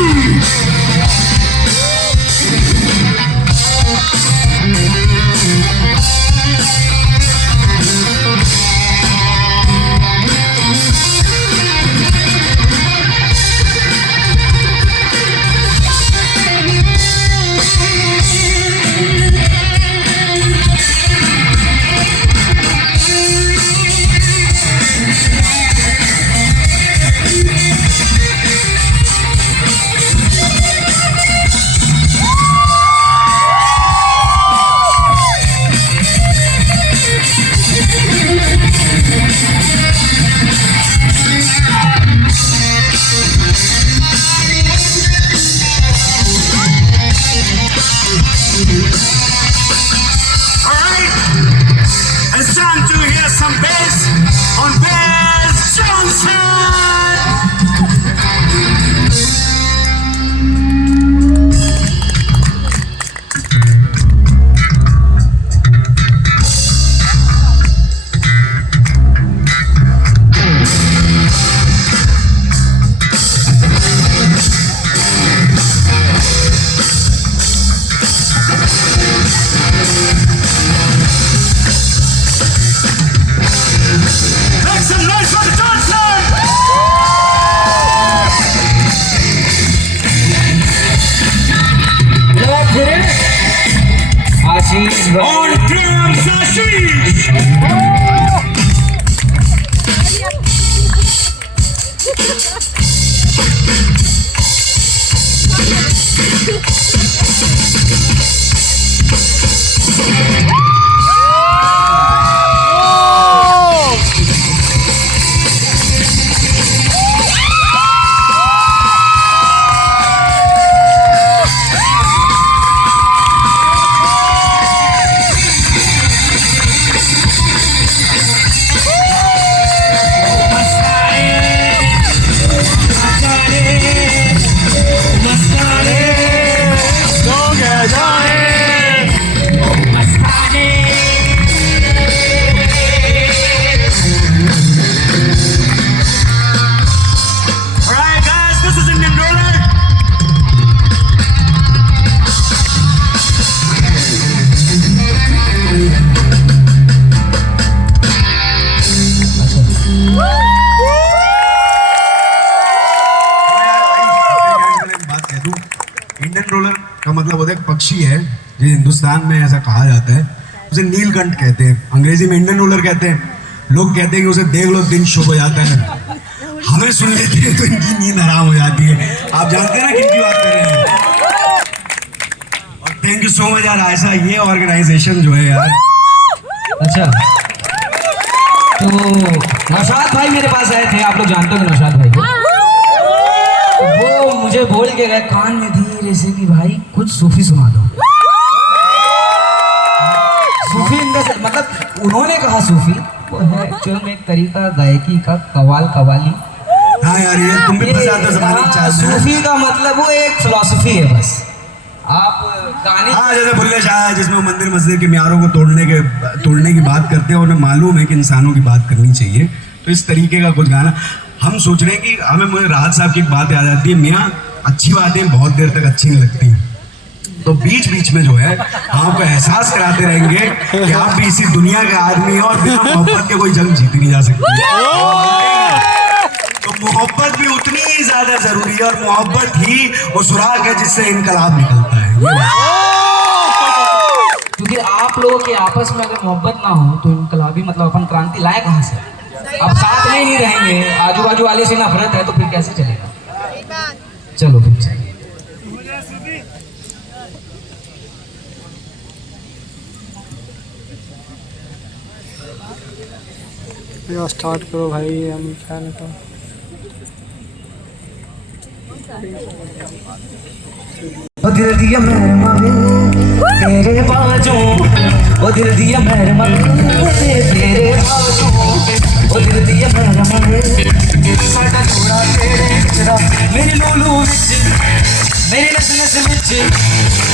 It's time to hear some bass on Bass Johnson. Make some noise for the Johnson! Ashish On drums, Ashish! बात कह दूं, इंडियन रोलर का मतलब होता है एक पक्षी है जो हिंदुस्तान में ऐसा कहा जाता है, उसे नीलकंठ कहते हैं, अंग्रेजी में इंडियन रोलर कहते हैं। लोग कहते हैं कि उसे देख लो दिन शुभ हो जाता है, हमें सुन लेते हैं तो इनकी नींद हराम हो जाती है। आप जानते हैं ना किनकी बात कर रहे हैं। और थैंक यू सो मच यार ऐसा ये ऑर्गेनाइजेशन जो है यार। अच्छा, तो नौशाद भाई मेरे पास आए थे, आप लोग जानते हो नौशाद भाई को। वो मुझे बोल के गए कान में धीरे से कि भाई कुछ सूफी सुना दो। सूफी मतलब उन्होंने कहा सूफी वो है एक्चुअल में एक तरीका गायकी का, कवाल कवाली। हाँ यार ये तुम भी फंसाते हो ज़माने की चाल में। सूफी का मतलब वो एक फिलॉसफी है बस। आप गाने हाँ जैसे बुल्ले शाह है जिसमें मंदिर मस्जिद के मियारों को तोड़ने की बात करते हैं, उन्हें मालूम है कि इंसानों की बात करनी चाहिए, तो इस तरीके का कुछ गाना हम सोच रहे हैं कि हमें मुझे राहत साहब की एक बात याद आती है, मियाँ अच्छी बातें बहुत देर तक अच्छी नहीं लगती, तो बीच बीच में जो है हम आपको एहसास कराते रहेंगे कि आप भी इसी दुनिया के आदमी हैं और बिना मोहब्बत के कोई जंग जीती नहीं जा सकती। तो मोहब्बत भी उतनी ही ज्यादा जरूरी है और मोहब्बत ही वो सुराग है जिससे इनकलाब निकलता है। क्योंकि आप लोगों के आपस में अगर मोहब्बत ना हो तो इनकलाबी मतलब अपन क्रांति लाए कहाँ से? अब साथ में ही नहीं रहेंगे, आजू बाजू वाले से नफरत है तो फिर कैसे चलेगा? चलो फिर चलिए। स्टार्ट करो भाई, हम क्या नहीं तो दिल दिया मेहरमा तेरे बाजू, ओ दिल दिया मेहरमा तेरे बाजू, ओ दिल दिया मेहरमा साडा थोड़ा तेरे विचरा मेरी लोलू विच, मेरी नस नस विच,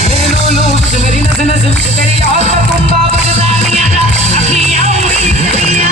मेरी लोलू विच, मेरी नस नस विच तेरी याद का कुंबा बजदा दिया ना अखियां उड़ी दिया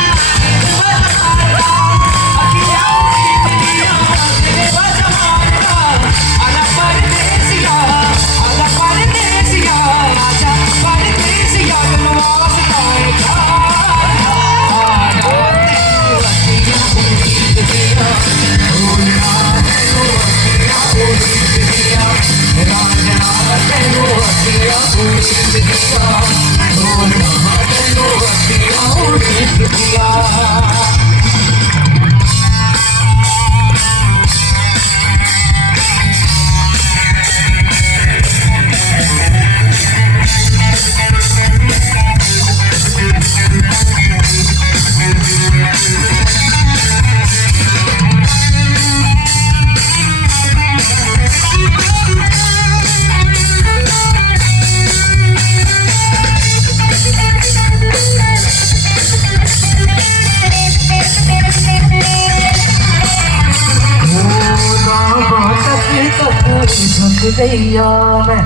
गैया मैं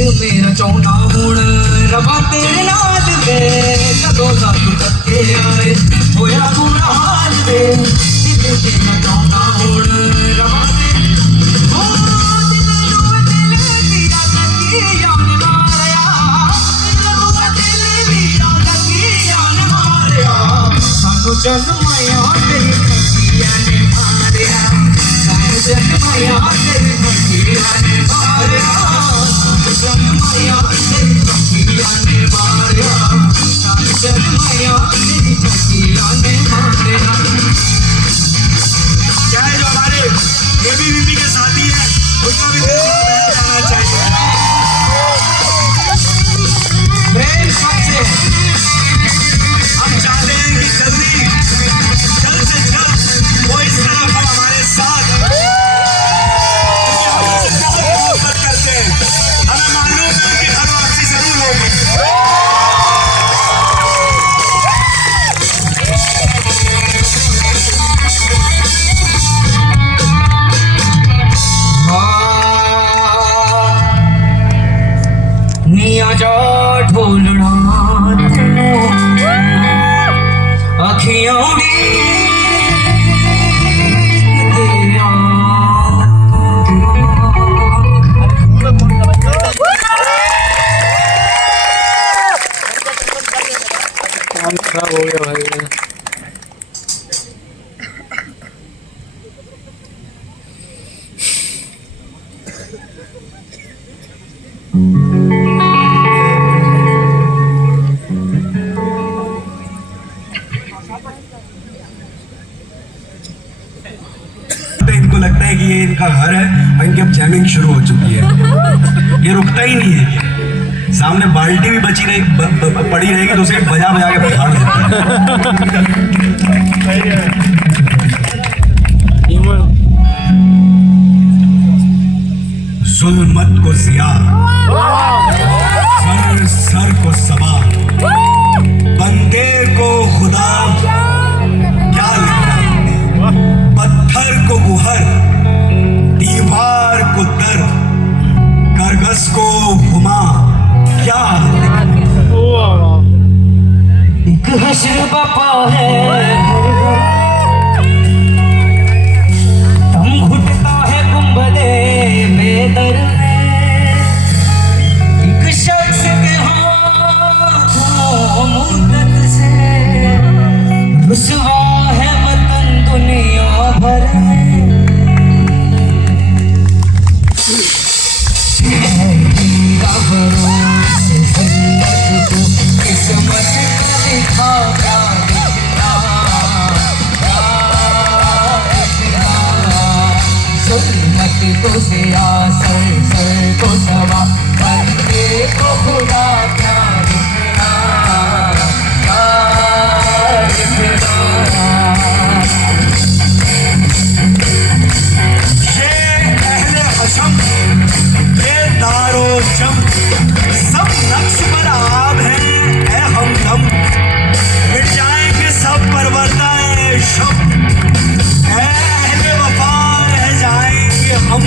मेरा चौना हुण रबा तेरे नाल वे जदों दा तू टक्के आए होया बुरा हाल वे दिल मेरा चौना हुण रबा तेरे ओ दिल दिया लगिया ने मारिया दिल दिया लगिया ने मारिया सानू जन्माया तेरी ठगिया ने मारिया सानू जन्माया तेरी ठगिया ने मारिया सानू जन्माया तेरी ठगिया ने मारिया सानू जन्माया तेरी ठगिया ने मारिया। क्या है जो हमारे बेबी के साथी है उसका भी जाना चाहिए। प्रेम सबसे हम चाहते हैं कि जल्द से जल्द वो इस तरह हो हमारे साथ करते हैं। हमें मालूम है कि हर वापसी जरूर होगी। निया जा ढोलना तेनों अखियां काम खराब हो गया भाई। इनको लगता है कि ये इनका घर है और इनकी अब जैमिंग शुरू हो चुकी है। ये रुकता ही नहीं है। सामने बाल्टी भी बची रही पड़ी रहेगी तो उसे बजा बजा के फाड़ देता है। जुल्मत को जिया सर सर को सबा बंदे को खुदा क्या लिखना पत्थर को गुहर दीवार को दर करगस को घुमा क्या एक हश्र बापा है दम घुटता है गुंबदे बेदर में एक शख्स के हाथों मुद्दत से रुसवा है वतन दुनिया भर में किस्मत का लिखा क्या लिखना जुल्मत को सिया सर सर को सवा बंदे को खुदा क्या लिखना क्या लिखना। ये अहले हशम बेदारो जम सब नक्श पर आब हैं ए हमदम मिट जाएंगे सब परवरदाए शम ए अहले वफा रह जाएंगे हम।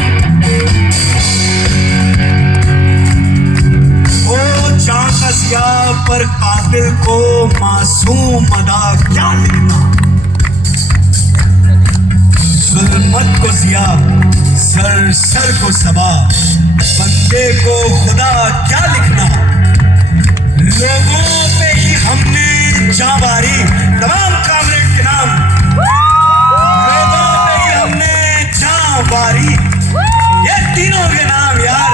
ओ चाकसिया पर कातिल को मासूम अदा क्या लिखना जुल्मत को जिया सर सर को सबा बंदे को खुदा क्या लिखना। लोगों पे ही हमने जाबारी तमाम कामरेड के नाम लोगों पे ही हमने जाबारी ये तीनों के नाम यार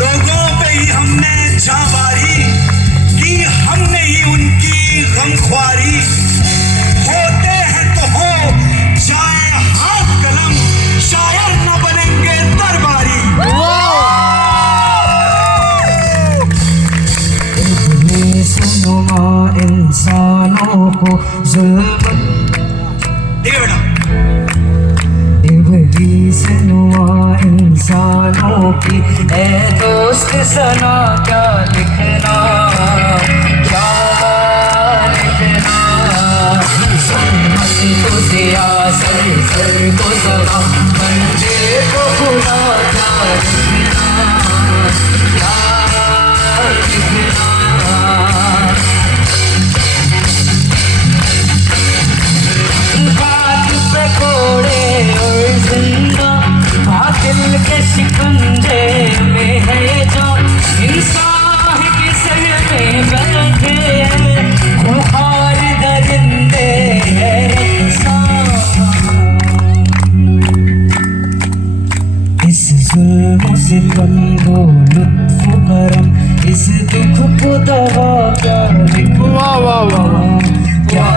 लोगों पे ही हमने जाबारी की हमने ही उनकी गमख्वारी होते हैं तो हो चाहे हाथ कलम शायर न बनेंगे दरबारी। सुनुमा इंसानों को जुल्म देवड़ा इब्लीस नुमा इंसानों की ए दोस्त सना क्या लिखना क्या लिखना सुन्नत को सिया सर सर को सवा बंदे को खुदा क्या लिखना। जुल्मों से कम वो लुत्फ करम, इस दुख को दवा क्या लिखना, वाह वाह वाह क्या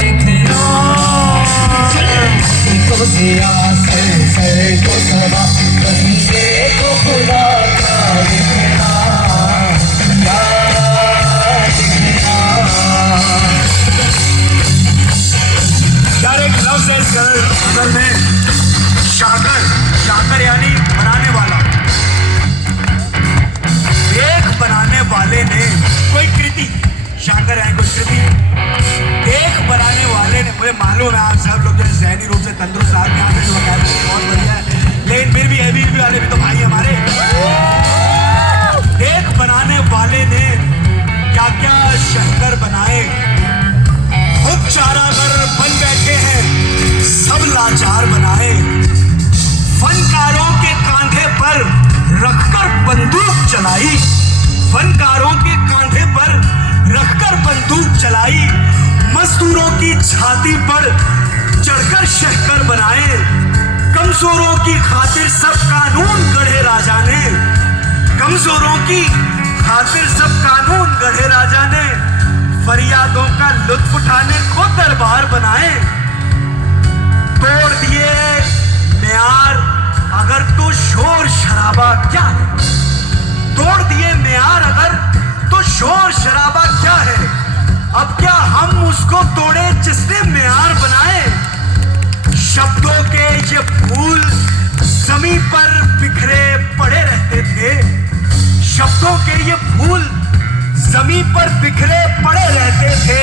लिखना, को दिया सर को सबा, बंदे को खुदा क्या लिखना, क्या लिखना। यार एक लफ्ज है इस गजल में, शाकर, शाकर यानी बनाने वाला। एक बनाने वाले ने कोई कृति, शाकर है कोई कृति, एक बनाने वाले ने, मुझे मालूम है आप सब लोग जो ज़हनी रूप से तंदुरुस्त आदमी हैं, बहुत बढ़िया है, लेकिन फिर भी एबी वाले भी तो भाई हमारे। एक बनाने वाले ने क्या क्या शहकर बनाए, खुद चारागर बन बैठे हैं, सब लाचार बनाए। फनकारों के कांधे पर रखकर बंदूक चलाई, फनकारों के कांधे पर रखकर बंदूक चलाई, मजदूरों की छाती पर चढ़कर शहकर बनाए। कमजोरों की खातिर सब कानून गढ़े राजा ने, कमजोरों की खातिर सब कानून गढ़े राजा ने, फरियादों का लुत्फ उठाने को दरबार बनाए। तोड़ दिए मेयार अगर तो शोर शराबा क्या है, तोड़ दिए मेयार अगर तो शोर शराबा क्या है, अब क्या हम उसको तोड़े जिसने मेयार बनाए। शब्दों के ये फूल जमीन पर बिखरे पड़े रहते थे, शब्दों के ये फूल जमीन पर बिखरे पड़े रहते थे,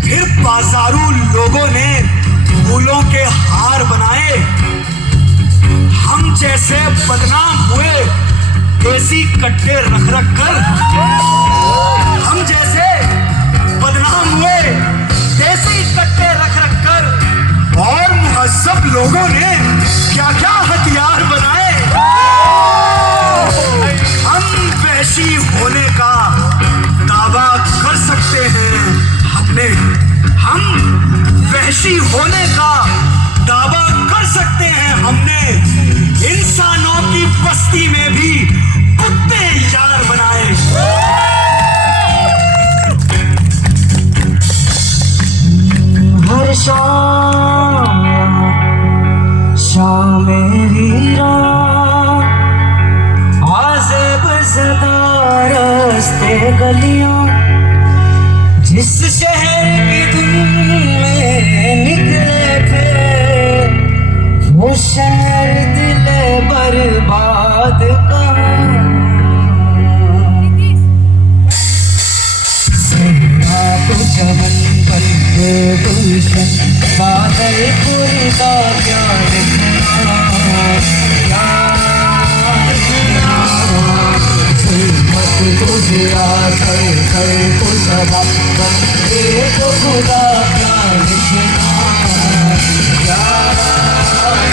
फिर बाजारू लोगों ने फूलों के हार बनाए। हम जैसे बदनाम हुए देसी कट्टे रख रख कर, हम जैसे बदनाम हुए देसी कट्टे रख रख कर, और मुहज्जब लोगों ने क्या क्या हथियार बनाए। हम वहशी होने का दावा कर सकते हैं हमने, हम वहशी होने का दावा कर सकते हैं हमने, इंसानों की बस्ती में भी कुत्ते यार बनाए। हर शाम शाम वीरा आज़ेब ज़दा रास्ते गलियां, जिस शहर की धुन में निकले थे वो शहर दिल बर्बाद का। चमन बन के गुलशन बादल पूरी का क्या लिखना, क्या लिखना, जुल्मत गुजरा कर कर को सबा, बंदे को खुदा क्या लिखना, क्या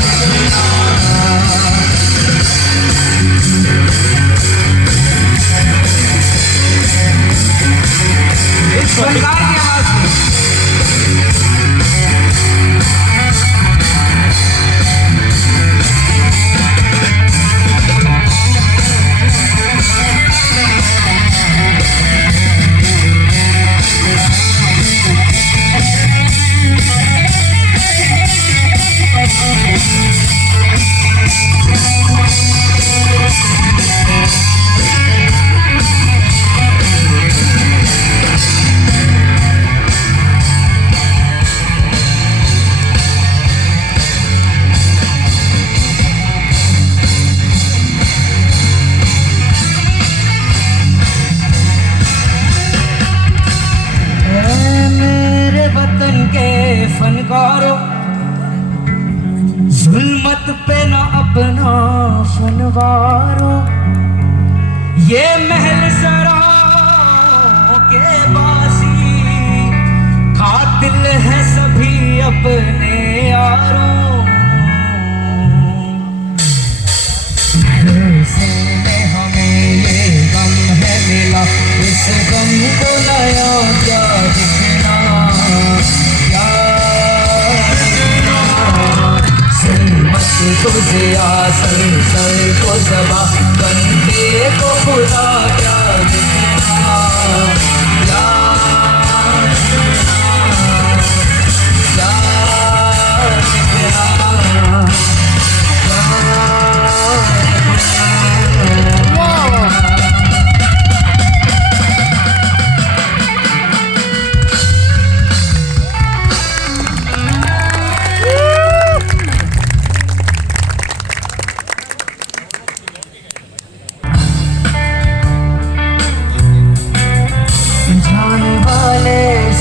लिखना। इस फनकार की आवाज में फनकारो, जुल्मत पे न अपना फनवारो, ये महल सराओं के बासी कातिल है सभी अपने यारों। में हमें ये गम है मिला, इस गम को नया क्या दिखना, क्या तुझे आसर सर को सबा बंदे को खुदा क्या दिखना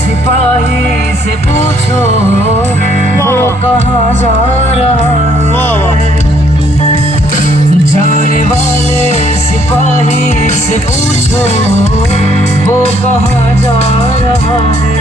सिपाही से पूछो वो कहाँ जा रहा है। जाने वाले सिपाही से पूछो वो कहाँ जा रहा है।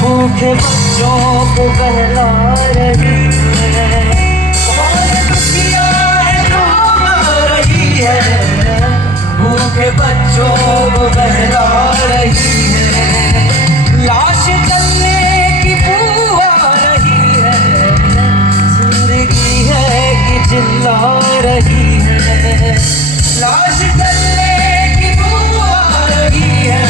भूखे बच्चों को बहला रही है। कौन दुखिया है जो गा रही है। भूखे बच्चों को बहला रही है। लाश जलने की बू आ रही है। जिंदगी है कि चिल्ला रही है। लाश जलने की बू आ रही है।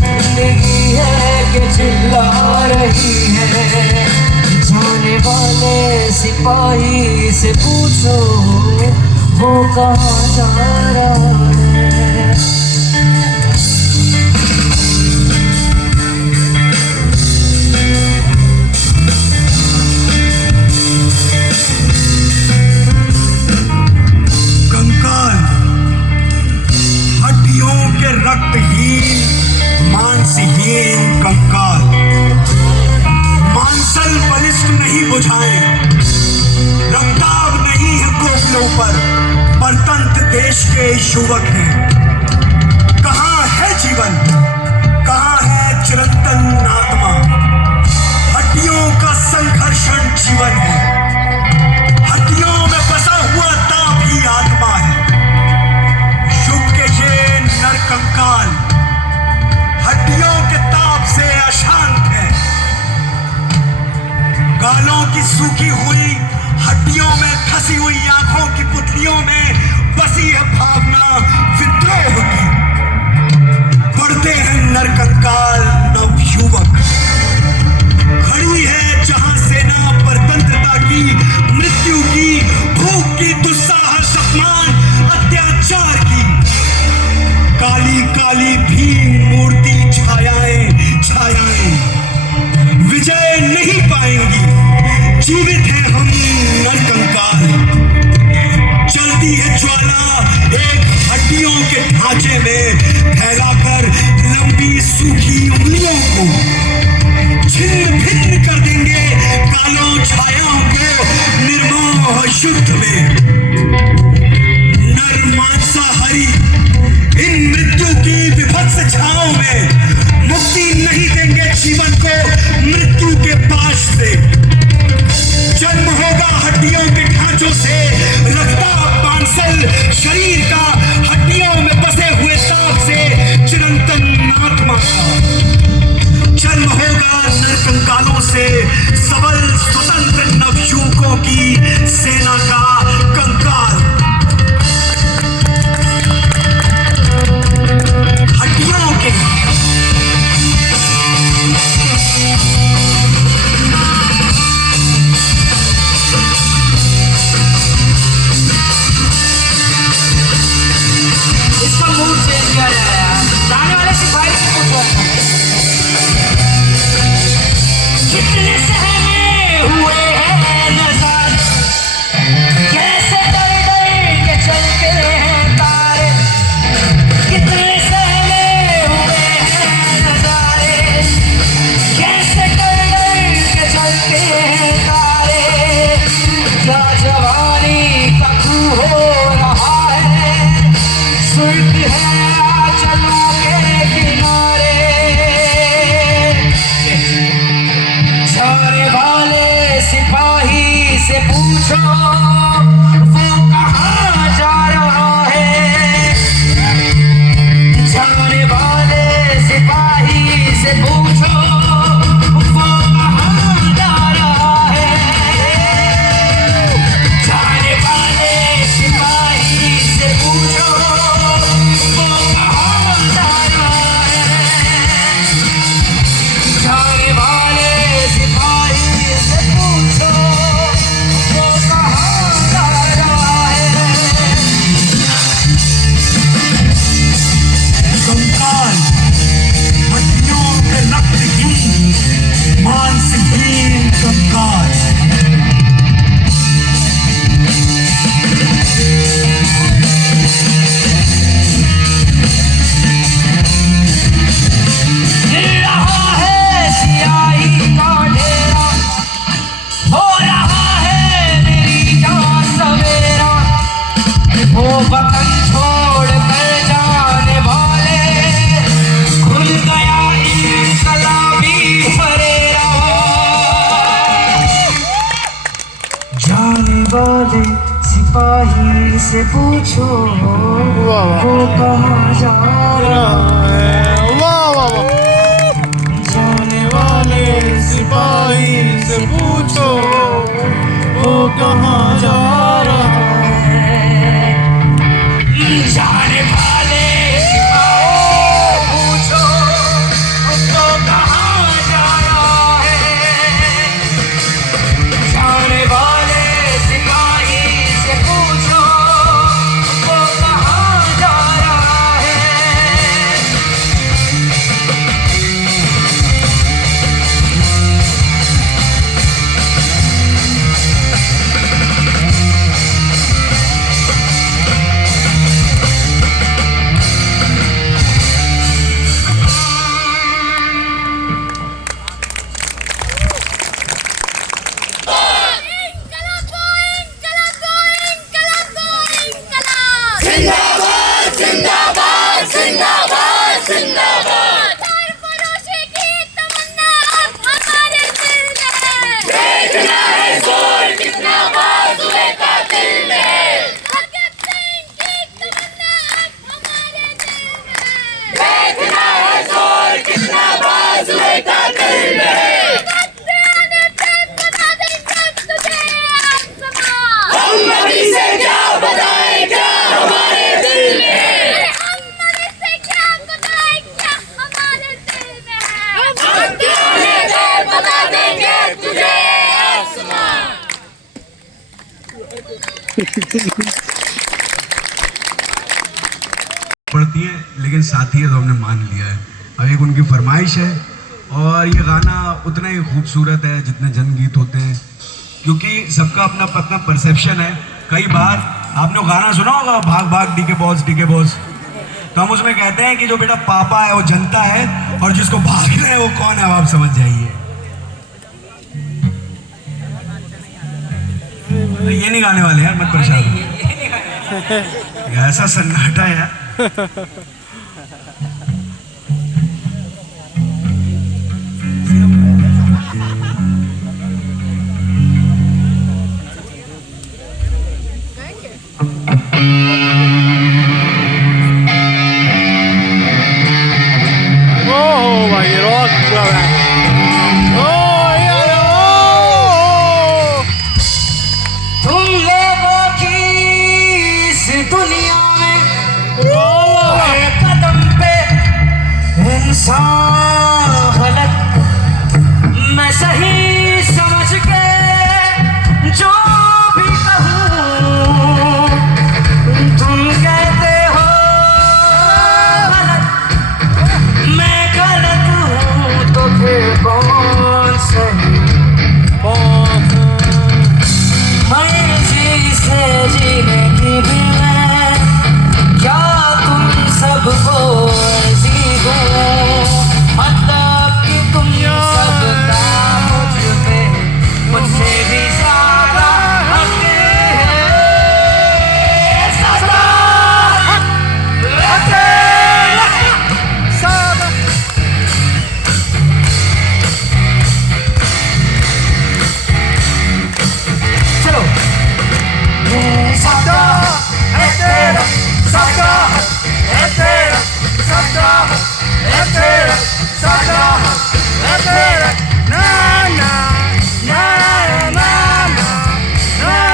जिंदगी है कि चिल्ला रही है। जाने वाले सिपाही से पूछो वो कहाँ जा रहा है। कंकाल हड्डियों के रक्तहीन मांसहीन कंकाल मांसल बलिष्ठ नहीं बुझाएं। रक्ताब नहीं है कोपलों पर परतंत्र देश के युवक हैं। कहाँ है जीवन, कहाँ है चिरंतन आत्मा। हड्डियों का संघर्षण जीवन है। हड्डियों में बसा हुआ ताप ही आत्मा है। युग के ये नर कंकाल हड्डियों के ताप से अशांत है। गालों की सूखी हुई हड्डियों में धसी हुई आंखों की पुतलियों में बसी है भावना विद्रोह की। बढ़ते हैं नरकंकाल नवयुवक। खड़ी है जहां सेना परतंत्रता की मृत्यु की भूख की दुस्साहस अपमान अत्याचार की। काली काली भीम मूर्ति छायाएं छायाएं विजय नहीं पाएंगी। जीवित हैं हम नरकंकाल। चलती है ज्वाला एक हड्डियों के ढांचे में फैलाकर लंबी सूखी उंगलियों को। छिन्न भिन्न कर देंगे कालों छायाओं को निर्मोह युद्ध में। नर मांसाहारी इन मृत्यु की विभत्स छाओं में मुक्ति नहीं देंगे जीवन को मृत्यु के पाश से। जन्म होगा हड्डियों के ढांचों से रखता पांसल शरीर का। हड्डियों में बसे हुए ताप से चिरंतन आत्मा का। जन्म होगा नरकंकालों से सबल स्वतंत्र नवयुवकों की सेना का कंकाल। हड्डियों के इसका मूड चेंज किया जाए। जाने वाले सिपाही से पूछो कितने सहमे हुए हैं नज़ारे। पूछो वो कहाँ जा रहा है, जाने वाले सिपाही से पूछो वो कहाँ जा रहा है, जाने वाले सिपाही से पूछो वो कहाँ जा रहा है, जाने वाले सिपाही से पूछो वो कहाँ जा रहा है। कंकाल हड्डियों के रक्तहीन मांसहीन कंकाल, गिर रहा है सियाही का ढेरा, हो रहा है मेरी जान सवेरा, वो वतन छोड़ कर जाने वाले, खुल गया इनकलाबी फरेरा, जाने वाले सिपाही से पूछो वो कहाँ जा रहा है, जाने वाले सिपाही से पूछो वो कहाँ जा रहा है, जाने वाले सिपाही से पूछो वो कहाँ जा रहा है, जाने वाले सिपाही से पूछो वो कहाँ जा रहा है। जिंदाबाद जिंदाबाद जिंदाबाद जिंदाबाद, सरफरोशी की तमन्ना अब हमारे दिल में, देखना है जोर कितना बाजुए का दिल में, भगत सिंह की तमन्ना अब हमारे दिल में, देखना है जोर कितना बाजुए का दिल में, बदले आने पे बता देंगे तुझे आसमां, हम अभी से क्या बताएं क्या हमारे दिल में है, हम अभी से क्या बताएं क्या हमारे दिल में है, बदले आने पे बता देंगे तुझे आसमां। पड़ती है लेकिन साथी है तो हमने मान लिया है। अब एक उनकी फरमाइश है और ये गाना उतना ही खूबसूरत है जितने जनगीत होते हैं, क्योंकि सबका अपना अपना परसेप्शन है। कई बार आपने वो गाना सुना होगा भाग भाग डीके बॉस, तो हम उसमें कहते हैं कि जो बेटा पापा है वो जनता है और जिसको भागना है वो कौन है, अब आप समझ जाइए। तो ये नहीं गाने वाले यार, मत परेशान हो। ऐसा सन्नाटा है यार। तुम लोगों की इस दुनिया में हर कदम पे इंसान गलत, मैं सही समझ के जो भी कहूँ तुम कहते हो गलत, मैं गलत हूँ तो फिर कौन सही, मर्जी से जीने की भी मैं क्या तुम सबको अर्जी दो, साडा है तेरा साडा है तेरा ना ना ना ना ना ना ना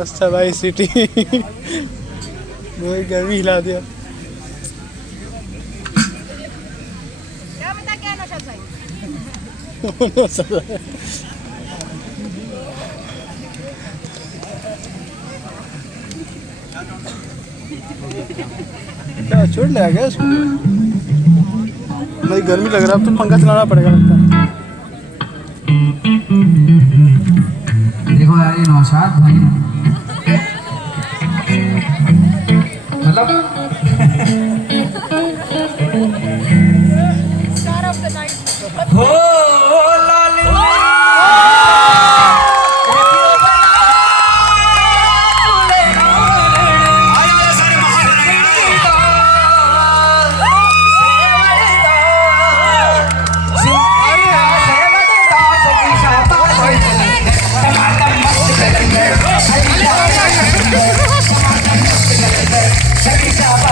मस्त है भाई सिटी बहुत गर्मी हिला दिया। क्या छोड़ ले गया इसको? भाई गर्मी लग रहा है, अब तो पंखा चलाना पड़ेगा लगता है। देखो यार ये नौशाद भाई मतलब हो लाली Shut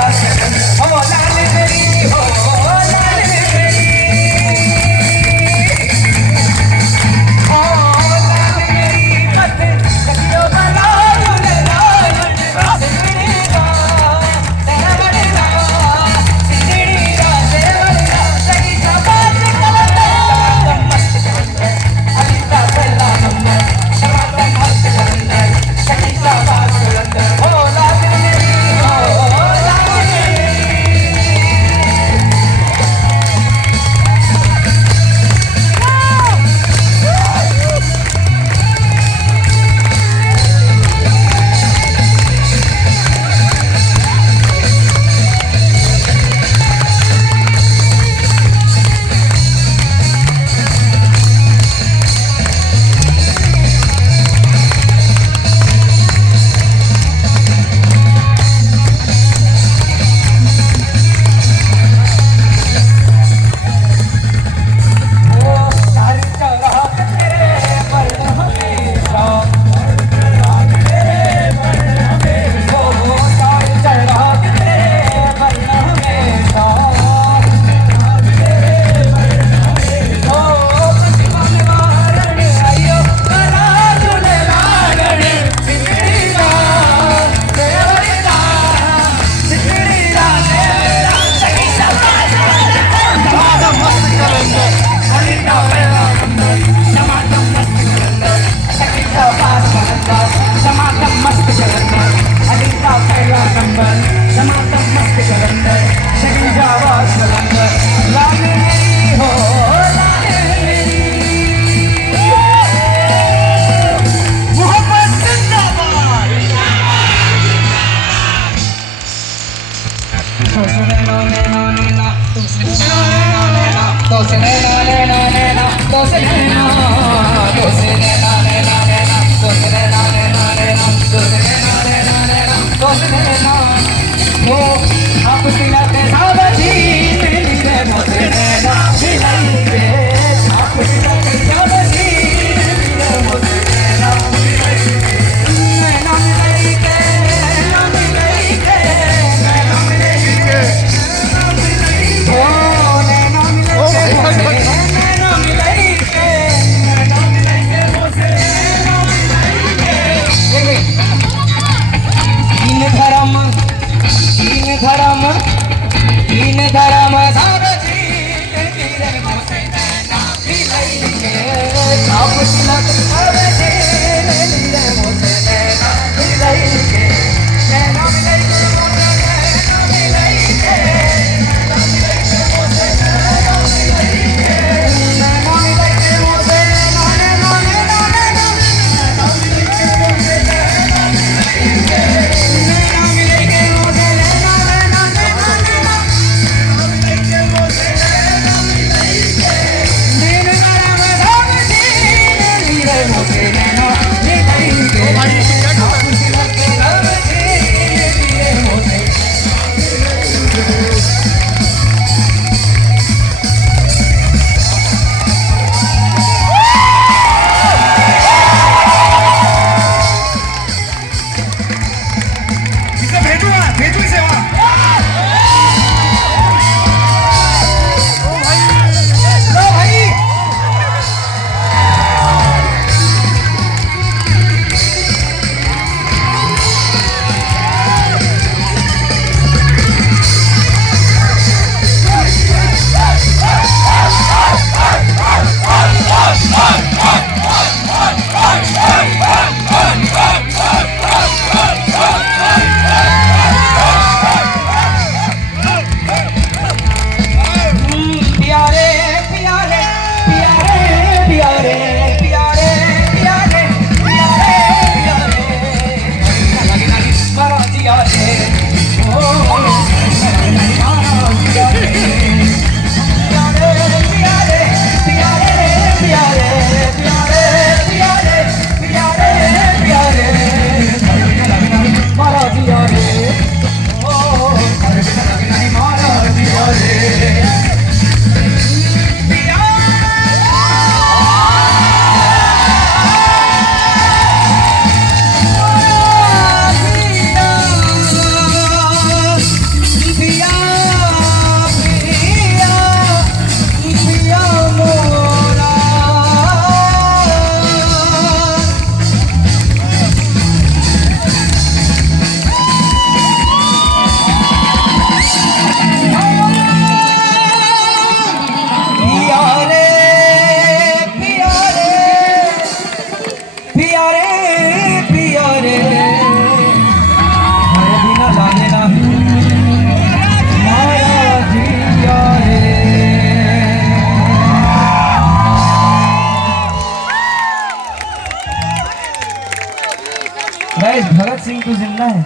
गाइस भगत सिंह तो जिंदा है।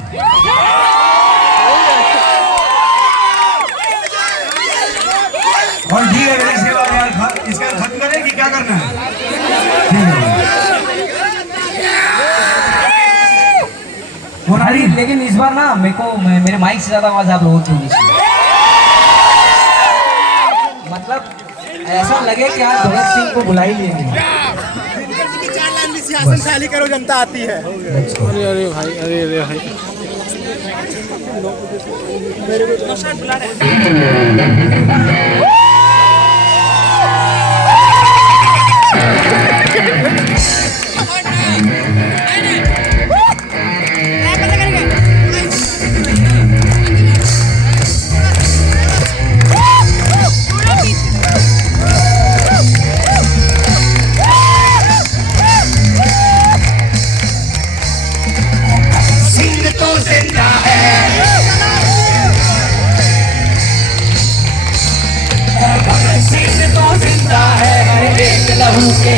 और ठीक है इसके बाद यार इसका खत्म करें कि क्या करना है? ठीक है अरे लेकिन इस बार ना मेरे माइक से ज्यादा आवाज आप लोगों की होनी चाहिए। मतलब ऐसा लगे कि आप भगत सिंह को बुला ही लेंगे। खाली करो, जनता आती है। अरे अरे भाई, अरे अरे भाई, सिंह तो जिंदा है, भगत सिंह तो जिंदा है, हर एक लहू के